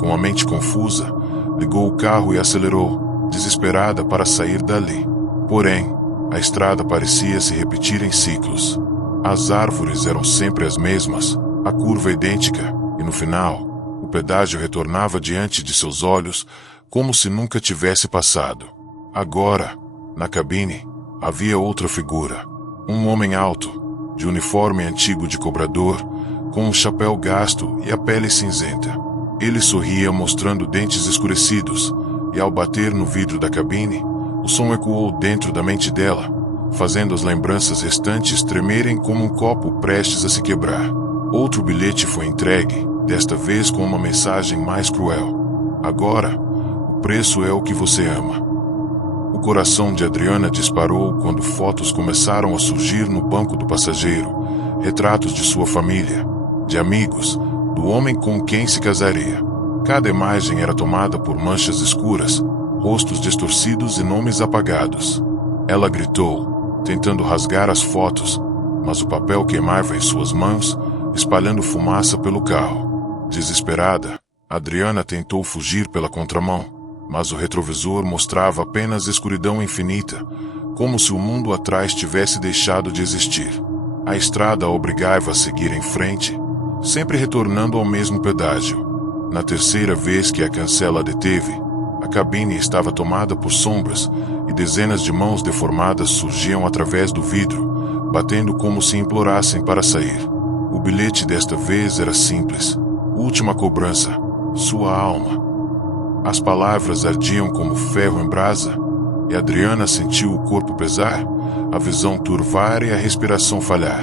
com a mente confusa, ligou o carro e acelerou, desesperada para sair dali. Porém, a estrada parecia se repetir em ciclos. As árvores eram sempre as mesmas, a curva idêntica, e no final, o pedágio retornava diante de seus olhos, como se nunca tivesse passado. Agora, na cabine, havia outra figura. Um homem alto, de uniforme antigo de cobrador, com um chapéu gasto e a pele cinzenta. Ele sorria mostrando dentes escurecidos, e ao bater no vidro da cabine, o som ecoou dentro da mente dela, fazendo as lembranças restantes tremerem como um copo prestes a se quebrar. Outro bilhete foi entregue, desta vez com uma mensagem mais cruel. Agora, o preço é o que você ama. O coração de Adriana disparou quando fotos começaram a surgir no banco do passageiro, retratos de sua família, de amigos, do homem com quem se casaria. Cada imagem era tomada por manchas escuras, rostos distorcidos e nomes apagados. Ela gritou, tentando rasgar as fotos, mas o papel queimava em suas mãos, espalhando fumaça pelo carro. Desesperada, Adriana tentou fugir pela contramão, mas o retrovisor mostrava apenas escuridão infinita, como se o mundo atrás tivesse deixado de existir. A estrada a obrigava a seguir em frente, sempre retornando ao mesmo pedágio. Na terceira vez que a cancela a deteve, a cabine estava tomada por sombras e dezenas de mãos deformadas surgiam através do vidro, batendo como se implorassem para sair. O bilhete desta vez era simples: última cobrança, sua alma. As palavras ardiam como ferro em brasa, e Adriana sentiu o corpo pesar, a visão turvar e a respiração falhar.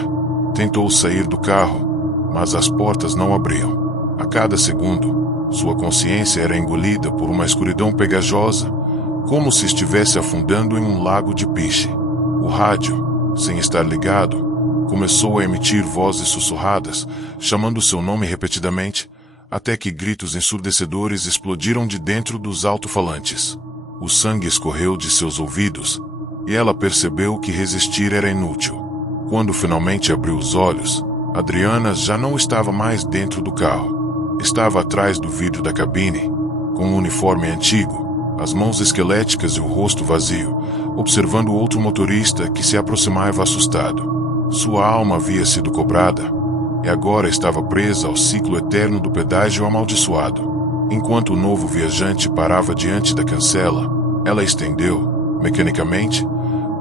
Tentou sair do carro, mas as portas não abriam. A cada segundo, sua consciência era engolida por uma escuridão pegajosa, como se estivesse afundando em um lago de piche. O rádio, sem estar ligado, começou a emitir vozes sussurradas, chamando seu nome repetidamente, até que gritos ensurdecedores explodiram de dentro dos alto-falantes. O sangue escorreu de seus ouvidos, e ela percebeu que resistir era inútil. Quando finalmente abriu os olhos, Adriana já não estava mais dentro do carro. Estava atrás do vidro da cabine, com um uniforme antigo, as mãos esqueléticas e o rosto vazio, observando outro motorista que se aproximava assustado. Sua alma havia sido cobrada, e agora estava presa ao ciclo eterno do pedágio amaldiçoado. Enquanto o novo viajante parava diante da cancela, ela estendeu, mecanicamente,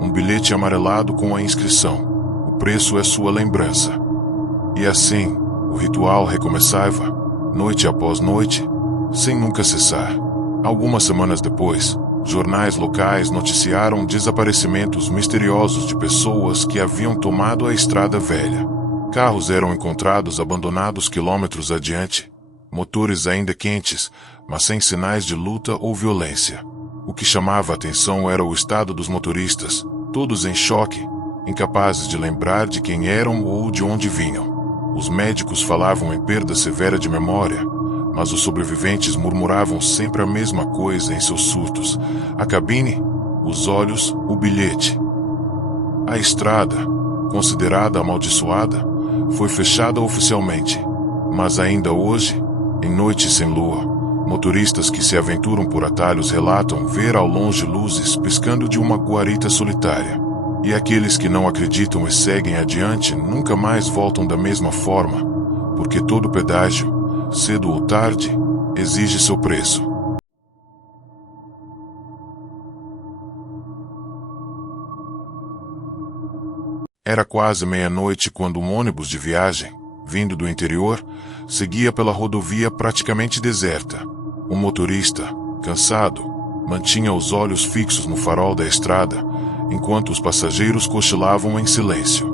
um bilhete amarelado com a inscrição: "O preço é sua lembrança." E assim, o ritual recomeçava, noite após noite, sem nunca cessar. Algumas semanas depois, jornais locais noticiaram desaparecimentos misteriosos de pessoas que haviam tomado a estrada velha. Carros eram encontrados abandonados quilômetros adiante, motores ainda quentes, mas sem sinais de luta ou violência. O que chamava a atenção era o estado dos motoristas, todos em choque, incapazes de lembrar de quem eram ou de onde vinham. Os médicos falavam em perda severa de memória, mas os sobreviventes murmuravam sempre a mesma coisa em seus surtos: a cabine, os olhos, o bilhete. A estrada, considerada amaldiçoada, foi fechada oficialmente, mas ainda hoje, em noites sem lua, motoristas que se aventuram por atalhos relatam ver ao longe luzes piscando de uma guarita solitária. E aqueles que não acreditam e seguem adiante nunca mais voltam da mesma forma, porque todo pedágio, cedo ou tarde, exige seu preço. Era quase meia-noite quando um ônibus de viagem, vindo do interior, seguia pela rodovia praticamente deserta. O motorista, cansado, mantinha os olhos fixos no farol da estrada, enquanto os passageiros cochilavam em silêncio.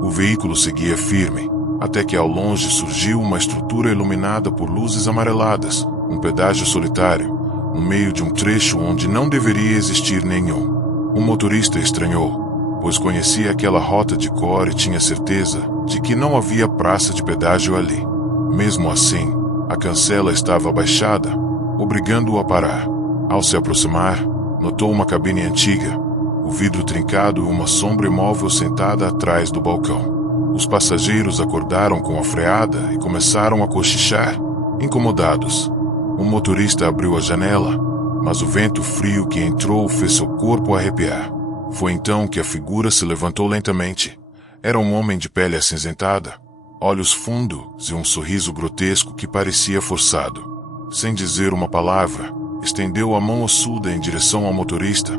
O veículo seguia firme, até que ao longe surgiu uma estrutura iluminada por luzes amareladas, um pedágio solitário, no meio de um trecho onde não deveria existir nenhum. O motorista estranhou, pois conhecia aquela rota de cor e tinha certeza de que não havia praça de pedágio ali. Mesmo assim, a cancela estava abaixada, obrigando-o a parar. Ao se aproximar, notou uma cabine antiga, o vidro trincado e uma sombra imóvel sentada atrás do balcão. Os passageiros acordaram com a freada e começaram a cochichar, incomodados. O motorista abriu a janela, mas o vento frio que entrou fez seu corpo arrepiar. Foi então que a figura se levantou lentamente. Era um homem de pele acinzentada, olhos fundos e um sorriso grotesco que parecia forçado. Sem dizer uma palavra, estendeu a mão ossuda em direção ao motorista,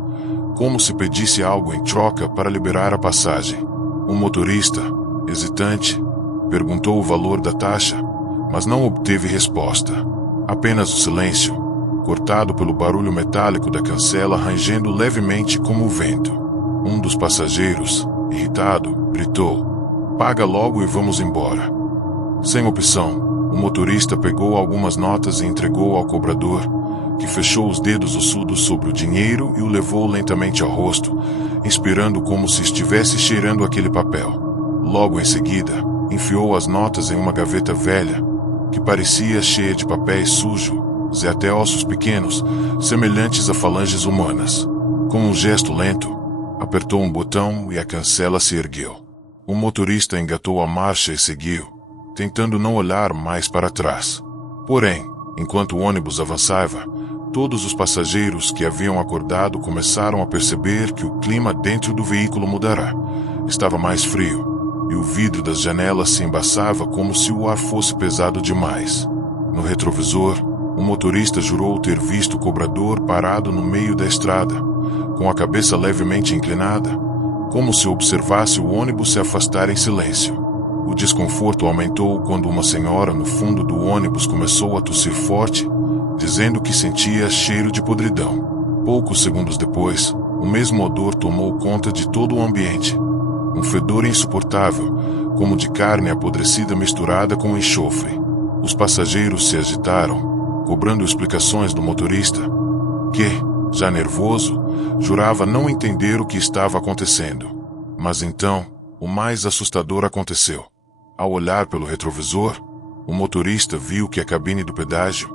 como se pedisse algo em troca para liberar a passagem. O motorista, hesitante, perguntou o valor da taxa, mas não obteve resposta. Apenas o silêncio, cortado pelo barulho metálico da cancela rangendo levemente como o vento. Um dos passageiros, irritado, gritou: "Paga logo e vamos embora." Sem opção, o motorista pegou algumas notas e entregou ao cobrador, que fechou os dedos ossudos sobre o dinheiro e o levou lentamente ao rosto, inspirando como se estivesse cheirando aquele papel. Logo em seguida, enfiou as notas em uma gaveta velha, que parecia cheia de papéis sujos e até ossos pequenos, semelhantes a falanges humanas. Com um gesto lento, apertou um botão e a cancela se ergueu. O motorista engatou a marcha e seguiu, tentando não olhar mais para trás. Porém, enquanto o ônibus avançava, todos os passageiros que haviam acordado começaram a perceber que o clima dentro do veículo mudará. Estava mais frio, e o vidro das janelas se embaçava como se o ar fosse pesado demais. No retrovisor, o motorista jurou ter visto o cobrador parado no meio da estrada, com a cabeça levemente inclinada, como se observasse o ônibus se afastar em silêncio. O desconforto aumentou quando uma senhora no fundo do ônibus começou a tossir forte, dizendo que sentia cheiro de podridão. Poucos segundos depois, o mesmo odor tomou conta de todo o ambiente. Um fedor insuportável, como de carne apodrecida misturada com enxofre. Os passageiros se agitaram, cobrando explicações do motorista, que, já nervoso, jurava não entender o que estava acontecendo. Mas então, o mais assustador aconteceu. Ao olhar pelo retrovisor, o motorista viu que a cabine do pedágio,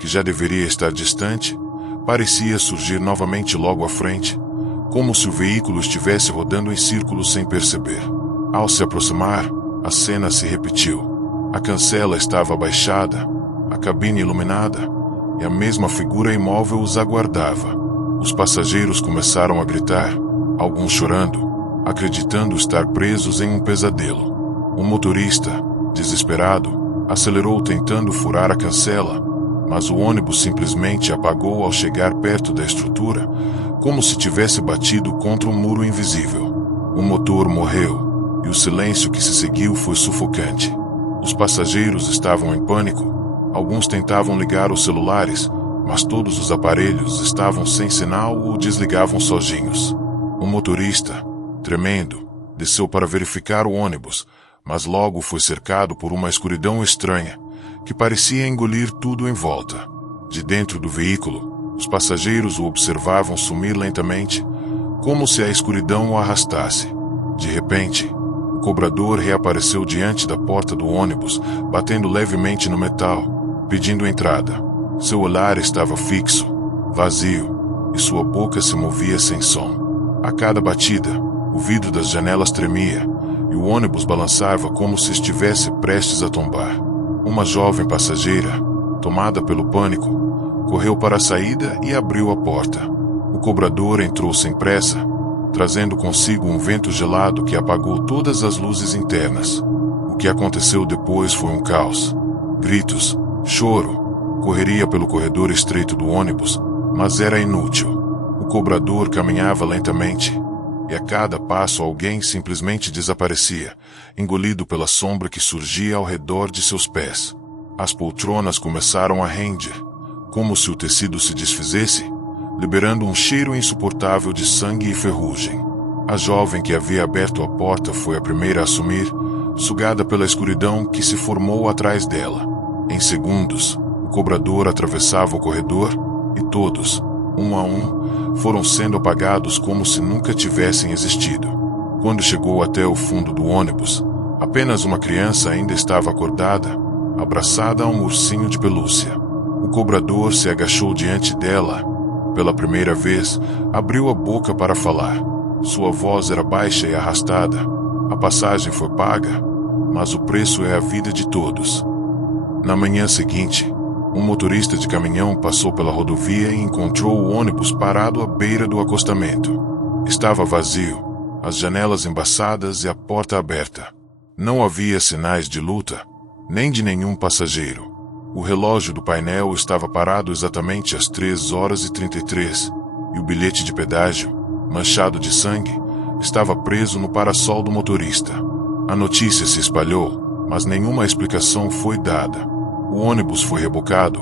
que já deveria estar distante, parecia surgir novamente logo à frente, como se o veículo estivesse rodando em círculos sem perceber. Ao se aproximar, a cena se repetiu. A cancela estava abaixada, a cabine iluminada, e a mesma figura imóvel os aguardava. Os passageiros começaram a gritar, alguns chorando, acreditando estar presos em um pesadelo. O motorista, desesperado, acelerou tentando furar a cancela, mas o ônibus simplesmente apagou ao chegar perto da estrutura, como se tivesse batido contra um muro invisível. O motor morreu, e o silêncio que se seguiu foi sufocante. Os passageiros estavam em pânico, alguns tentavam ligar os celulares, mas todos os aparelhos estavam sem sinal ou desligavam sozinhos. O motorista, tremendo, desceu para verificar o ônibus, mas logo foi cercado por uma escuridão estranha, que parecia engolir tudo em volta. De dentro do veículo, os passageiros o observavam sumir lentamente, como se a escuridão o arrastasse. De repente, o cobrador reapareceu diante da porta do ônibus, batendo levemente no metal, pedindo entrada. Seu olhar estava fixo, vazio, e sua boca se movia sem som. A cada batida, o vidro das janelas tremia, e o ônibus balançava como se estivesse prestes a tombar. Uma jovem passageira, tomada pelo pânico, correu para a saída e abriu a porta. O cobrador entrou sem pressa, trazendo consigo um vento gelado que apagou todas as luzes internas. O que aconteceu depois foi um caos. Gritos, choro, correria pelo corredor estreito do ônibus, mas era inútil. O cobrador caminhava lentamente, e a cada passo alguém simplesmente desaparecia, engolido pela sombra que surgia ao redor de seus pés. As poltronas começaram a render, como se o tecido se desfizesse, liberando um cheiro insuportável de sangue e ferrugem. A jovem que havia aberto a porta foi a primeira a sumir, sugada pela escuridão que se formou atrás dela. Em segundos, o cobrador atravessava o corredor, e todos, um a um, foram sendo apagados como se nunca tivessem existido. Quando chegou até o fundo do ônibus, apenas uma criança ainda estava acordada, abraçada a um ursinho de pelúcia. O cobrador se agachou diante dela. Pela primeira vez, abriu a boca para falar. Sua voz era baixa e arrastada. A passagem foi paga, mas o preço é a vida de todos. Na manhã seguinte, um motorista de caminhão passou pela rodovia e encontrou o ônibus parado à beira do acostamento. Estava vazio, as janelas embaçadas e a porta aberta. Não havia sinais de luta, nem de nenhum passageiro. O relógio do painel estava parado exatamente às 3h33, e o bilhete de pedágio, manchado de sangue, estava preso no parassol do motorista. A notícia se espalhou, mas nenhuma explicação foi dada. O ônibus foi rebocado,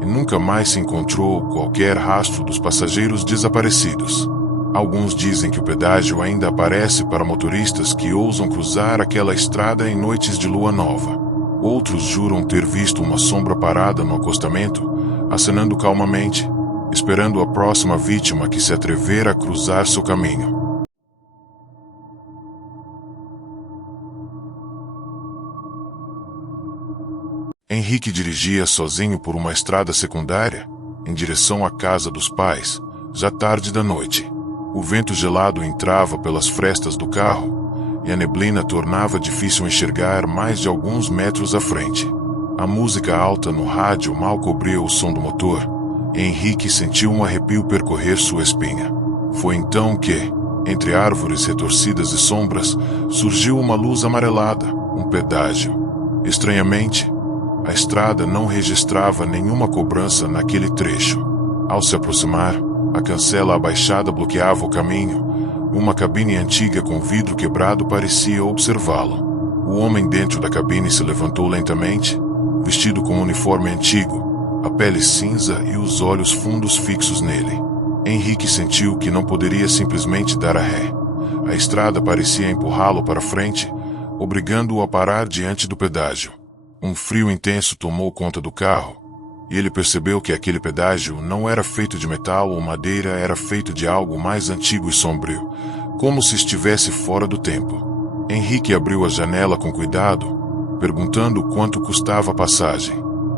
e nunca mais se encontrou qualquer rastro dos passageiros desaparecidos. Alguns dizem que o pedágio ainda aparece para motoristas que ousam cruzar aquela estrada em noites de lua nova. Outros juram ter visto uma sombra parada no acostamento, acenando calmamente, esperando a próxima vítima que se atrever a cruzar seu caminho. Henrique dirigia sozinho por uma estrada secundária, em direção à casa dos pais, já tarde da noite. O vento gelado entrava pelas frestas do carro, e a neblina tornava difícil enxergar mais de alguns metros à frente. A música alta no rádio mal cobria o som do motor, e Henrique sentiu um arrepio percorrer sua espinha. Foi então que, entre árvores retorcidas e sombras, surgiu uma luz amarelada, um pedágio. Estranhamente, a estrada não registrava nenhuma cobrança naquele trecho. Ao se aproximar, a cancela abaixada bloqueava o caminho. Uma cabine antiga com vidro quebrado parecia observá-lo. O homem dentro da cabine se levantou lentamente, vestido com um uniforme antigo, a pele cinza e os olhos fundos fixos nele. Henrique sentiu que não poderia simplesmente dar a ré. A estrada parecia empurrá-lo para frente, obrigando-o a parar diante do pedágio. Um frio intenso tomou conta do carro, e ele percebeu que aquele pedágio não era feito de metal ou madeira, era feito de algo mais antigo e sombrio, como se estivesse fora do tempo. Henrique abriu a janela com cuidado, perguntando quanto custava a passagem.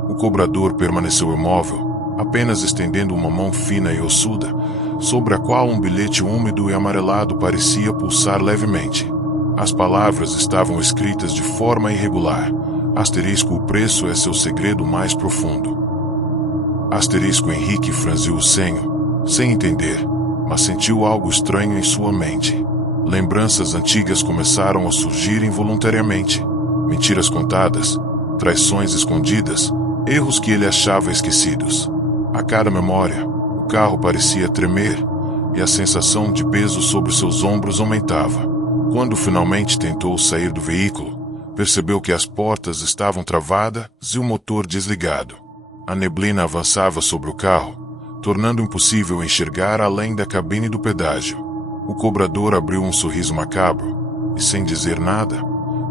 O cobrador permaneceu imóvel, apenas estendendo uma mão fina e ossuda, sobre a qual um bilhete úmido e amarelado parecia pulsar levemente. As palavras estavam escritas de forma irregular, O preço é seu segredo mais profundo. Henrique franziu o senho, sem entender, mas sentiu algo estranho em sua mente. Lembranças antigas começaram a surgir involuntariamente. Mentiras contadas, traições escondidas, erros que ele achava esquecidos. A cada memória, o carro parecia tremer, e a sensação de peso sobre seus ombros aumentava. Quando finalmente tentou sair do veículo, percebeu que as portas estavam travadas e o motor desligado. A neblina avançava sobre o carro, tornando impossível enxergar além da cabine do pedágio. O cobrador abriu um sorriso macabro e, sem dizer nada,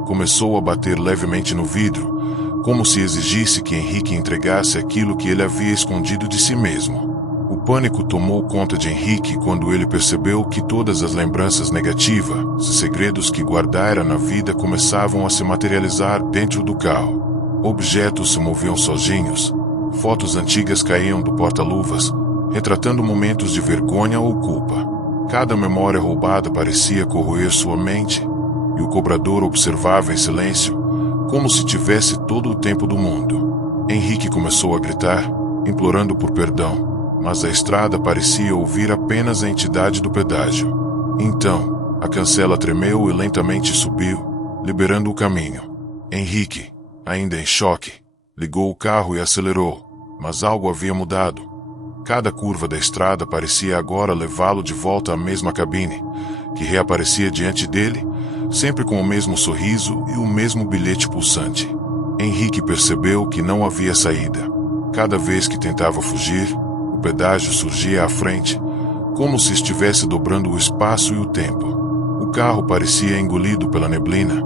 começou a bater levemente no vidro, como se exigisse que Henrique entregasse aquilo que ele havia escondido de si mesmo. O pânico tomou conta de Henrique quando ele percebeu que todas as lembranças negativas e segredos que guardara na vida começavam a se materializar dentro do carro. Objetos se moviam sozinhos, fotos antigas caíam do porta-luvas, retratando momentos de vergonha ou culpa. Cada memória roubada parecia corroer sua mente, e o cobrador observava em silêncio, como se tivesse todo o tempo do mundo. Henrique começou a gritar, implorando por perdão, mas a estrada parecia ouvir apenas a entidade do pedágio. Então, a cancela tremeu e lentamente subiu, liberando o caminho. Henrique, ainda em choque, ligou o carro e acelerou, mas algo havia mudado. Cada curva da estrada parecia agora levá-lo de volta à mesma cabine, que reaparecia diante dele, sempre com o mesmo sorriso e o mesmo bilhete pulsante. Henrique percebeu que não havia saída. Cada vez que tentava fugir, o pedágio surgia à frente, como se estivesse dobrando o espaço e o tempo. O carro parecia engolido pela neblina,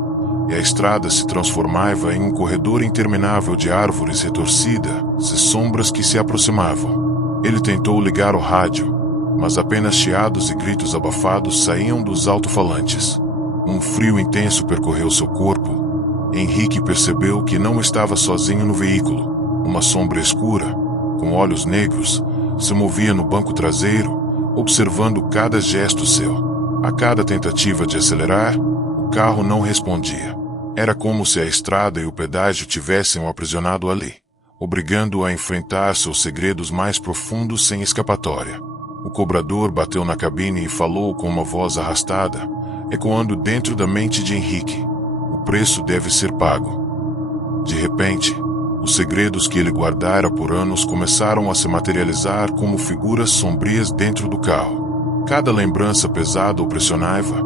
e a estrada se transformava em um corredor interminável de árvores retorcidas e sombras que se aproximavam. Ele tentou ligar o rádio, mas apenas chiados e gritos abafados saíam dos alto-falantes. Um frio intenso percorreu seu corpo. Henrique percebeu que não estava sozinho no veículo. Uma sombra escura, com olhos negros, se movia no banco traseiro, observando cada gesto seu. A cada tentativa de acelerar, o carro não respondia. Era como se a estrada e o pedágio tivessem o aprisionado ali, obrigando-o a enfrentar seus segredos mais profundos sem escapatória. O cobrador bateu na cabine e falou com uma voz arrastada, ecoando dentro da mente de Henrique. O preço deve ser pago. De repente, os segredos que ele guardara por anos começaram a se materializar como figuras sombrias dentro do carro. Cada lembrança pesada o pressionava,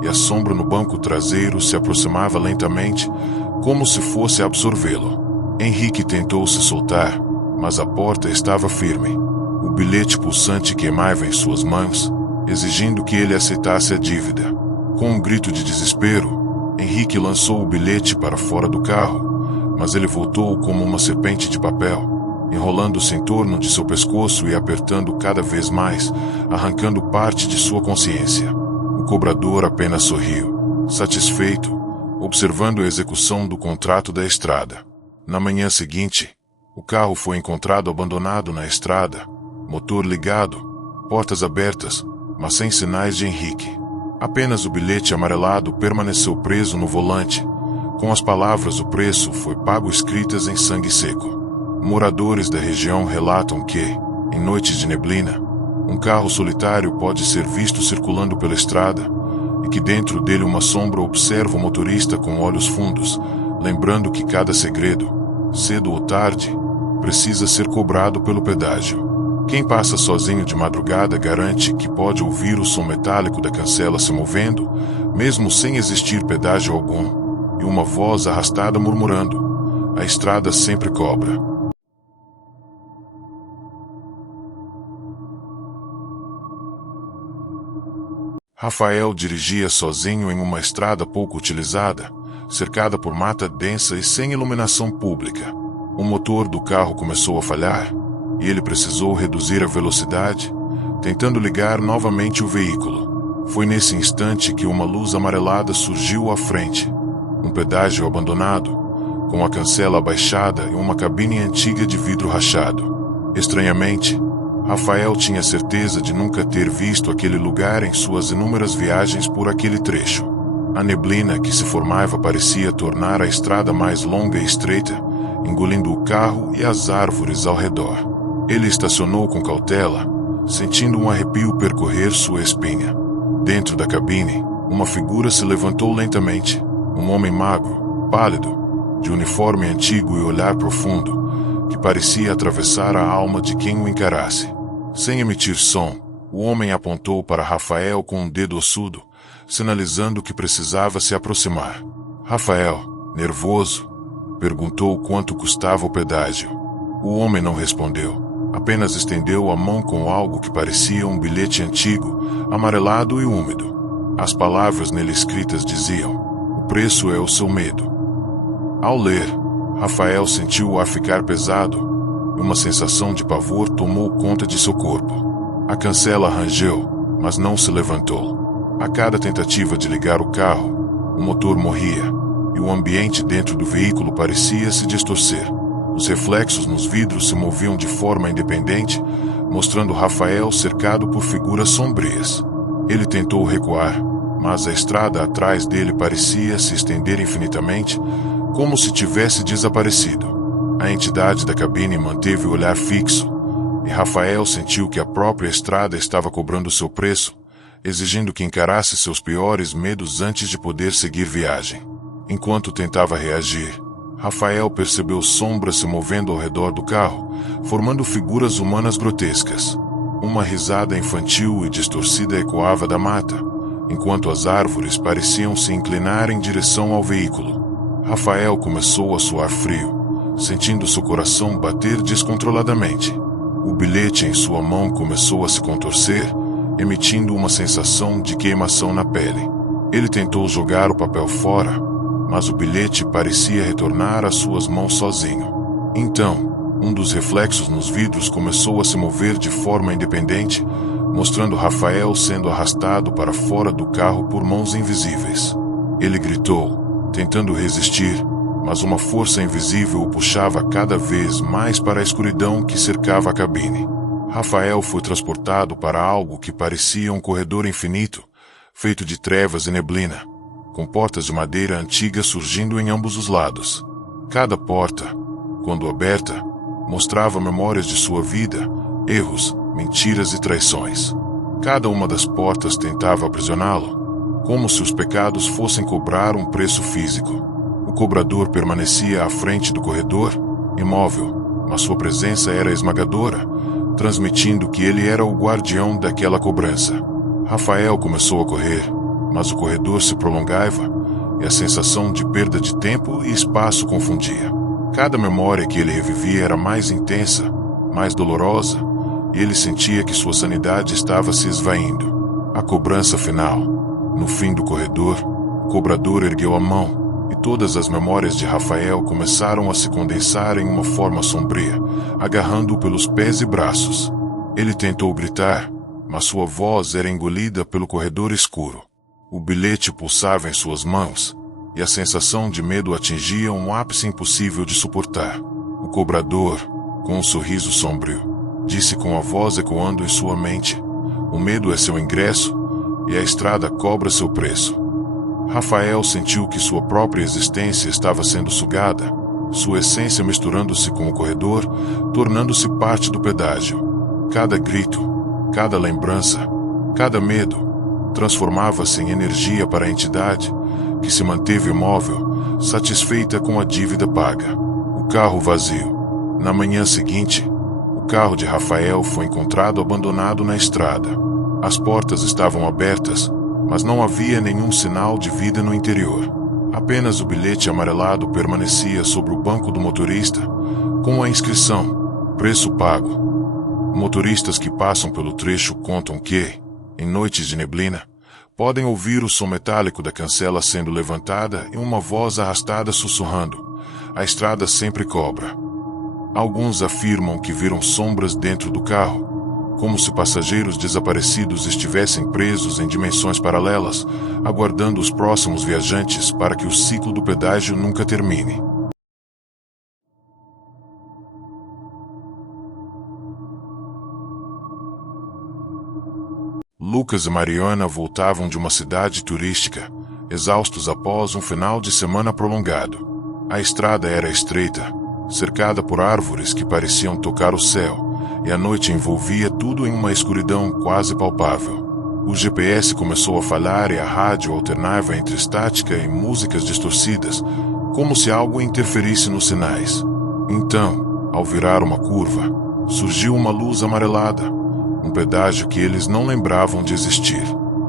e a sombra no banco traseiro se aproximava lentamente, como se fosse absorvê-lo. Henrique tentou se soltar, mas a porta estava firme. O bilhete pulsante queimava em suas mãos, exigindo que ele aceitasse a dívida. Com um grito de desespero, Henrique lançou o bilhete para fora do carro, mas ele voltou como uma serpente de papel, enrolando-se em torno de seu pescoço e apertando cada vez mais, arrancando parte de sua consciência. O cobrador apenas sorriu, satisfeito, observando a execução do contrato da estrada. Na manhã seguinte, o carro foi encontrado abandonado na estrada, motor ligado, portas abertas, mas sem sinais de Henrique. Apenas o bilhete amarelado permaneceu preso no volante, com as palavras "o preço foi pago" escritas em sangue seco. Moradores da região relatam que, em noites de neblina, um carro solitário pode ser visto circulando pela estrada, e que dentro dele uma sombra observa o motorista com olhos fundos, lembrando que cada segredo, cedo ou tarde, precisa ser cobrado pelo pedágio. Quem passa sozinho de madrugada garante que pode ouvir o som metálico da cancela se movendo, mesmo sem existir pedágio algum, e uma voz arrastada murmurando: "A estrada sempre cobra." Rafael dirigia sozinho em uma estrada pouco utilizada, cercada por mata densa e sem iluminação pública. O motor do carro começou a falhar, e ele precisou reduzir a velocidade, tentando ligar novamente o veículo. Foi nesse instante que uma luz amarelada surgiu à frente. Um pedágio abandonado, com a cancela abaixada e uma cabine antiga de vidro rachado. Estranhamente, Rafael tinha certeza de nunca ter visto aquele lugar em suas inúmeras viagens por aquele trecho. A neblina que se formava parecia tornar a estrada mais longa e estreita, engolindo o carro e as árvores ao redor. Ele estacionou com cautela, sentindo um arrepio percorrer sua espinha. Dentro da cabine, uma figura se levantou lentamente, um homem magro, pálido, de uniforme antigo e olhar profundo, que parecia atravessar a alma de quem o encarasse. Sem emitir som, o homem apontou para Rafael com um dedo ossudo, sinalizando que precisava se aproximar. Rafael, nervoso, perguntou quanto custava o pedágio. O homem não respondeu, apenas estendeu a mão com algo que parecia um bilhete antigo, amarelado e úmido. As palavras nele escritas diziam: "O preço é o seu medo." Ao ler, Rafael sentiu o ar ficar pesado, e uma sensação de pavor tomou conta de seu corpo. A cancela rangeu, mas não se levantou. A cada tentativa de ligar o carro, o motor morria, e o ambiente dentro do veículo parecia se distorcer. Os reflexos nos vidros se moviam de forma independente, mostrando Rafael cercado por figuras sombrias. Ele tentou recuar, mas a estrada atrás dele parecia se estender infinitamente, como se tivesse desaparecido. A entidade da cabine manteve o olhar fixo, e Rafael sentiu que a própria estrada estava cobrando seu preço, exigindo que encarasse seus piores medos antes de poder seguir viagem. Enquanto tentava reagir, Rafael percebeu sombras se movendo ao redor do carro, formando figuras humanas grotescas. Uma risada infantil e distorcida ecoava da mata, enquanto as árvores pareciam se inclinar em direção ao veículo. Rafael começou a suar frio, sentindo seu coração bater descontroladamente. O bilhete em sua mão começou a se contorcer, emitindo uma sensação de queimação na pele. Ele tentou jogar o papel fora, mas o bilhete parecia retornar às suas mãos sozinho. Então, um dos reflexos nos vidros começou a se mover de forma independente, mostrando Rafael sendo arrastado para fora do carro por mãos invisíveis. Ele gritou, tentando resistir, mas uma força invisível o puxava cada vez mais para a escuridão que cercava a cabine. Rafael foi transportado para algo que parecia um corredor infinito, feito de trevas e neblina, com portas de madeira antiga surgindo em ambos os lados. Cada porta, quando aberta, mostrava memórias de sua vida, erros, mentiras e traições. Cada uma das portas tentava aprisioná-lo, como se os pecados fossem cobrar um preço físico. O cobrador permanecia à frente do corredor, imóvel, mas sua presença era esmagadora, transmitindo que ele era o guardião daquela cobrança. Rafael começou a correr, mas o corredor se prolongava, e a sensação de perda de tempo e espaço confundia. Cada memória que ele revivia era mais intensa, mais dolorosa, e ele sentia que sua sanidade estava se esvaindo. A cobrança final. No fim do corredor, o cobrador ergueu a mão, e todas as memórias de Rafael começaram a se condensar em uma forma sombria, agarrando-o pelos pés e braços. Ele tentou gritar, mas sua voz era engolida pelo corredor escuro. O bilhete pulsava em suas mãos, e a sensação de medo atingia um ápice impossível de suportar. O cobrador, com um sorriso sombrio, disse com a voz ecoando em sua mente: "O medo é seu ingresso, e a estrada cobra seu preço." Rafael sentiu que sua própria existência estava sendo sugada, sua essência misturando-se com o corredor, tornando-se parte do pedágio. Cada grito, cada lembrança, cada medo, transformava-se em energia para a entidade, que se manteve imóvel, satisfeita com a dívida paga. O carro vazio. Na manhã seguinte, o carro de Rafael foi encontrado abandonado na estrada. As portas estavam abertas, mas não havia nenhum sinal de vida no interior. Apenas o bilhete amarelado permanecia sobre o banco do motorista, com a inscrição: "Preço pago." Motoristas que passam pelo trecho contam que, em noites de neblina, podem ouvir o som metálico da cancela sendo levantada e uma voz arrastada sussurrando: "A estrada sempre cobra." Alguns afirmam que viram sombras dentro do carro, como se passageiros desaparecidos estivessem presos em dimensões paralelas, aguardando os próximos viajantes para que o ciclo do pedágio nunca termine. Lucas e Mariana voltavam de uma cidade turística, exaustos após um final de semana prolongado. A estrada era estreita, cercada por árvores que pareciam tocar o céu, e a noite envolvia tudo em uma escuridão quase palpável. O GPS começou a falhar e a rádio alternava entre estática e músicas distorcidas, como se algo interferisse nos sinais. Então, ao virar uma curva, surgiu uma luz amarelada, um pedágio que eles não lembravam de existir.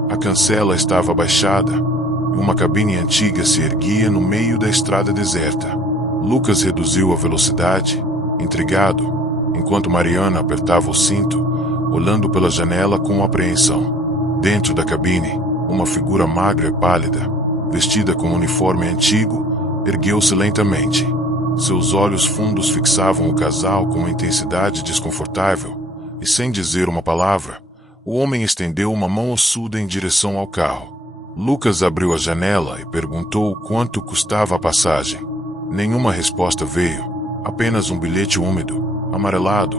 A cancela estava abaixada, e uma cabine antiga se erguia no meio da estrada deserta. Lucas reduziu a velocidade, intrigado, enquanto Mariana apertava o cinto, olhando pela janela com apreensão. Dentro da cabine, uma figura magra e pálida, vestida com um uniforme antigo, ergueu-se lentamente. Seus olhos fundos fixavam o casal com uma intensidade desconfortável, e sem dizer uma palavra, o homem estendeu uma mão ossuda em direção ao carro. Lucas abriu a janela e perguntou quanto custava a passagem. Nenhuma resposta veio, apenas um bilhete úmido, amarelado,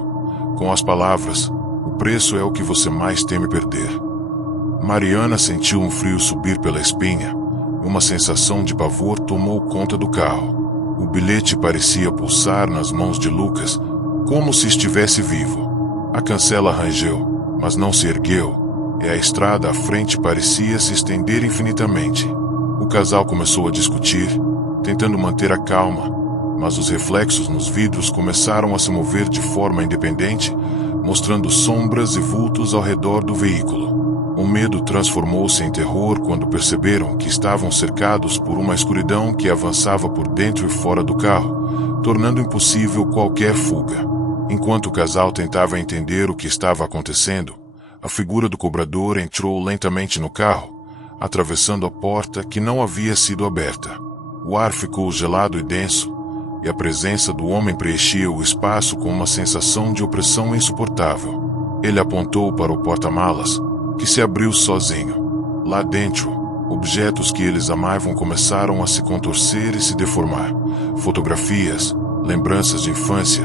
com as palavras: "O preço é o que você mais teme perder." Mariana sentiu um frio subir pela espinha, e uma sensação de pavor tomou conta do carro. O bilhete parecia pulsar nas mãos de Lucas, como se estivesse vivo. A cancela rangeu, mas não se ergueu, e a estrada à frente parecia se estender infinitamente. O casal começou a discutir, tentando manter a calma, mas os reflexos nos vidros começaram a se mover de forma independente, mostrando sombras e vultos ao redor do veículo. O medo transformou-se em terror quando perceberam que estavam cercados por uma escuridão que avançava por dentro e fora do carro, tornando impossível qualquer fuga. Enquanto o casal tentava entender o que estava acontecendo, a figura do cobrador entrou lentamente no carro, atravessando a porta que não havia sido aberta. O ar ficou gelado e denso, e a presença do homem preenchia o espaço com uma sensação de opressão insuportável. Ele apontou para o porta-malas, que se abriu sozinho. Lá dentro, objetos que eles amavam começaram a se contorcer e se deformar. Fotografias, lembranças de infância,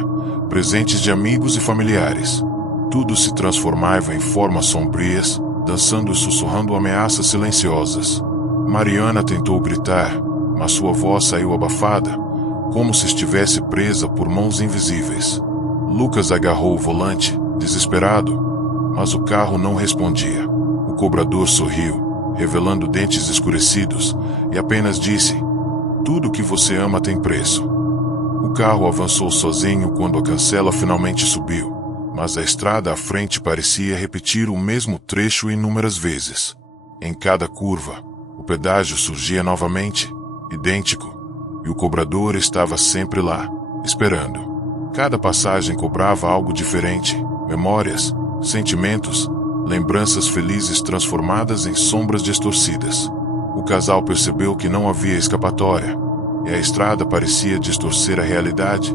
presentes de amigos e familiares. Tudo se transformava em formas sombrias, dançando e sussurrando ameaças silenciosas. Mariana tentou gritar, mas sua voz saiu abafada, como se estivesse presa por mãos invisíveis. Lucas agarrou o volante, desesperado, mas o carro não respondia. O cobrador sorriu, revelando dentes escurecidos, e apenas disse: "Tudo que você ama tem preço." O carro avançou sozinho quando a cancela finalmente subiu, mas a estrada à frente parecia repetir o mesmo trecho inúmeras vezes. Em cada curva, o pedágio surgia novamente, idêntico, e o cobrador estava sempre lá, esperando. Cada passagem cobrava algo diferente: memórias, sentimentos, lembranças felizes transformadas em sombras distorcidas. O casal percebeu que não havia escapatória, e a estrada parecia distorcer a realidade,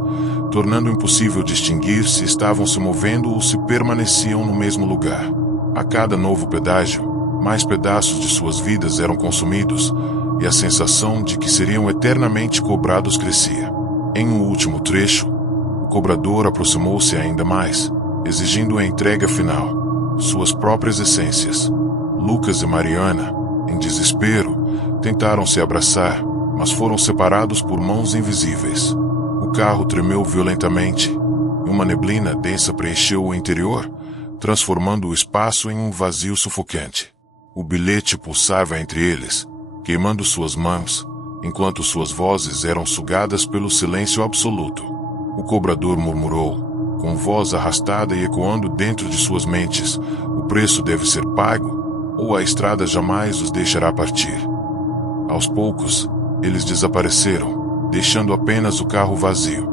tornando impossível distinguir se estavam se movendo ou se permaneciam no mesmo lugar. A cada novo pedágio, mais pedaços de suas vidas eram consumidos, e a sensação de que seriam eternamente cobrados crescia. Em um último trecho, o cobrador aproximou-se ainda mais, exigindo a entrega final, suas próprias essências. Lucas e Mariana, em desespero, tentaram se abraçar, mas foram separados por mãos invisíveis. O carro tremeu violentamente, e uma neblina densa preencheu o interior, transformando o espaço em um vazio sufocante. O bilhete pulsava entre eles, queimando suas mãos, enquanto suas vozes eram sugadas pelo silêncio absoluto. O cobrador murmurou, com voz arrastada e ecoando dentro de suas mentes: "O preço deve ser pago, ou a estrada jamais os deixará partir." Aos poucos, eles desapareceram, deixando apenas o carro vazio,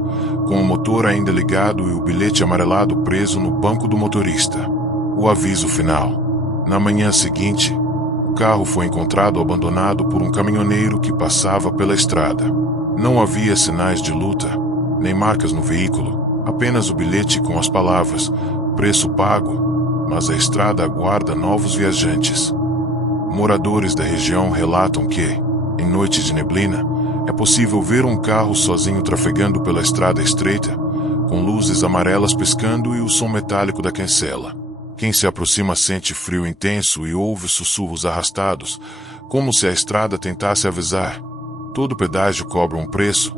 com o motor ainda ligado e o bilhete amarelado preso no banco do motorista. O aviso final. Na manhã seguinte, o carro foi encontrado abandonado por um caminhoneiro que passava pela estrada. Não havia sinais de luta, nem marcas no veículo, apenas o bilhete com as palavras: "Preço pago, mas a estrada aguarda novos viajantes." Moradores da região relatam que, em noites de neblina, é possível ver um carro sozinho trafegando pela estrada estreita, com luzes amarelas piscando e o som metálico da cancela. Quem se aproxima sente frio intenso e ouve sussurros arrastados, como se a estrada tentasse avisar: todo pedágio cobra um preço,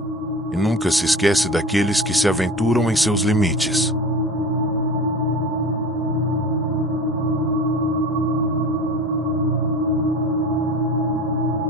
e nunca se esquece daqueles que se aventuram em seus limites.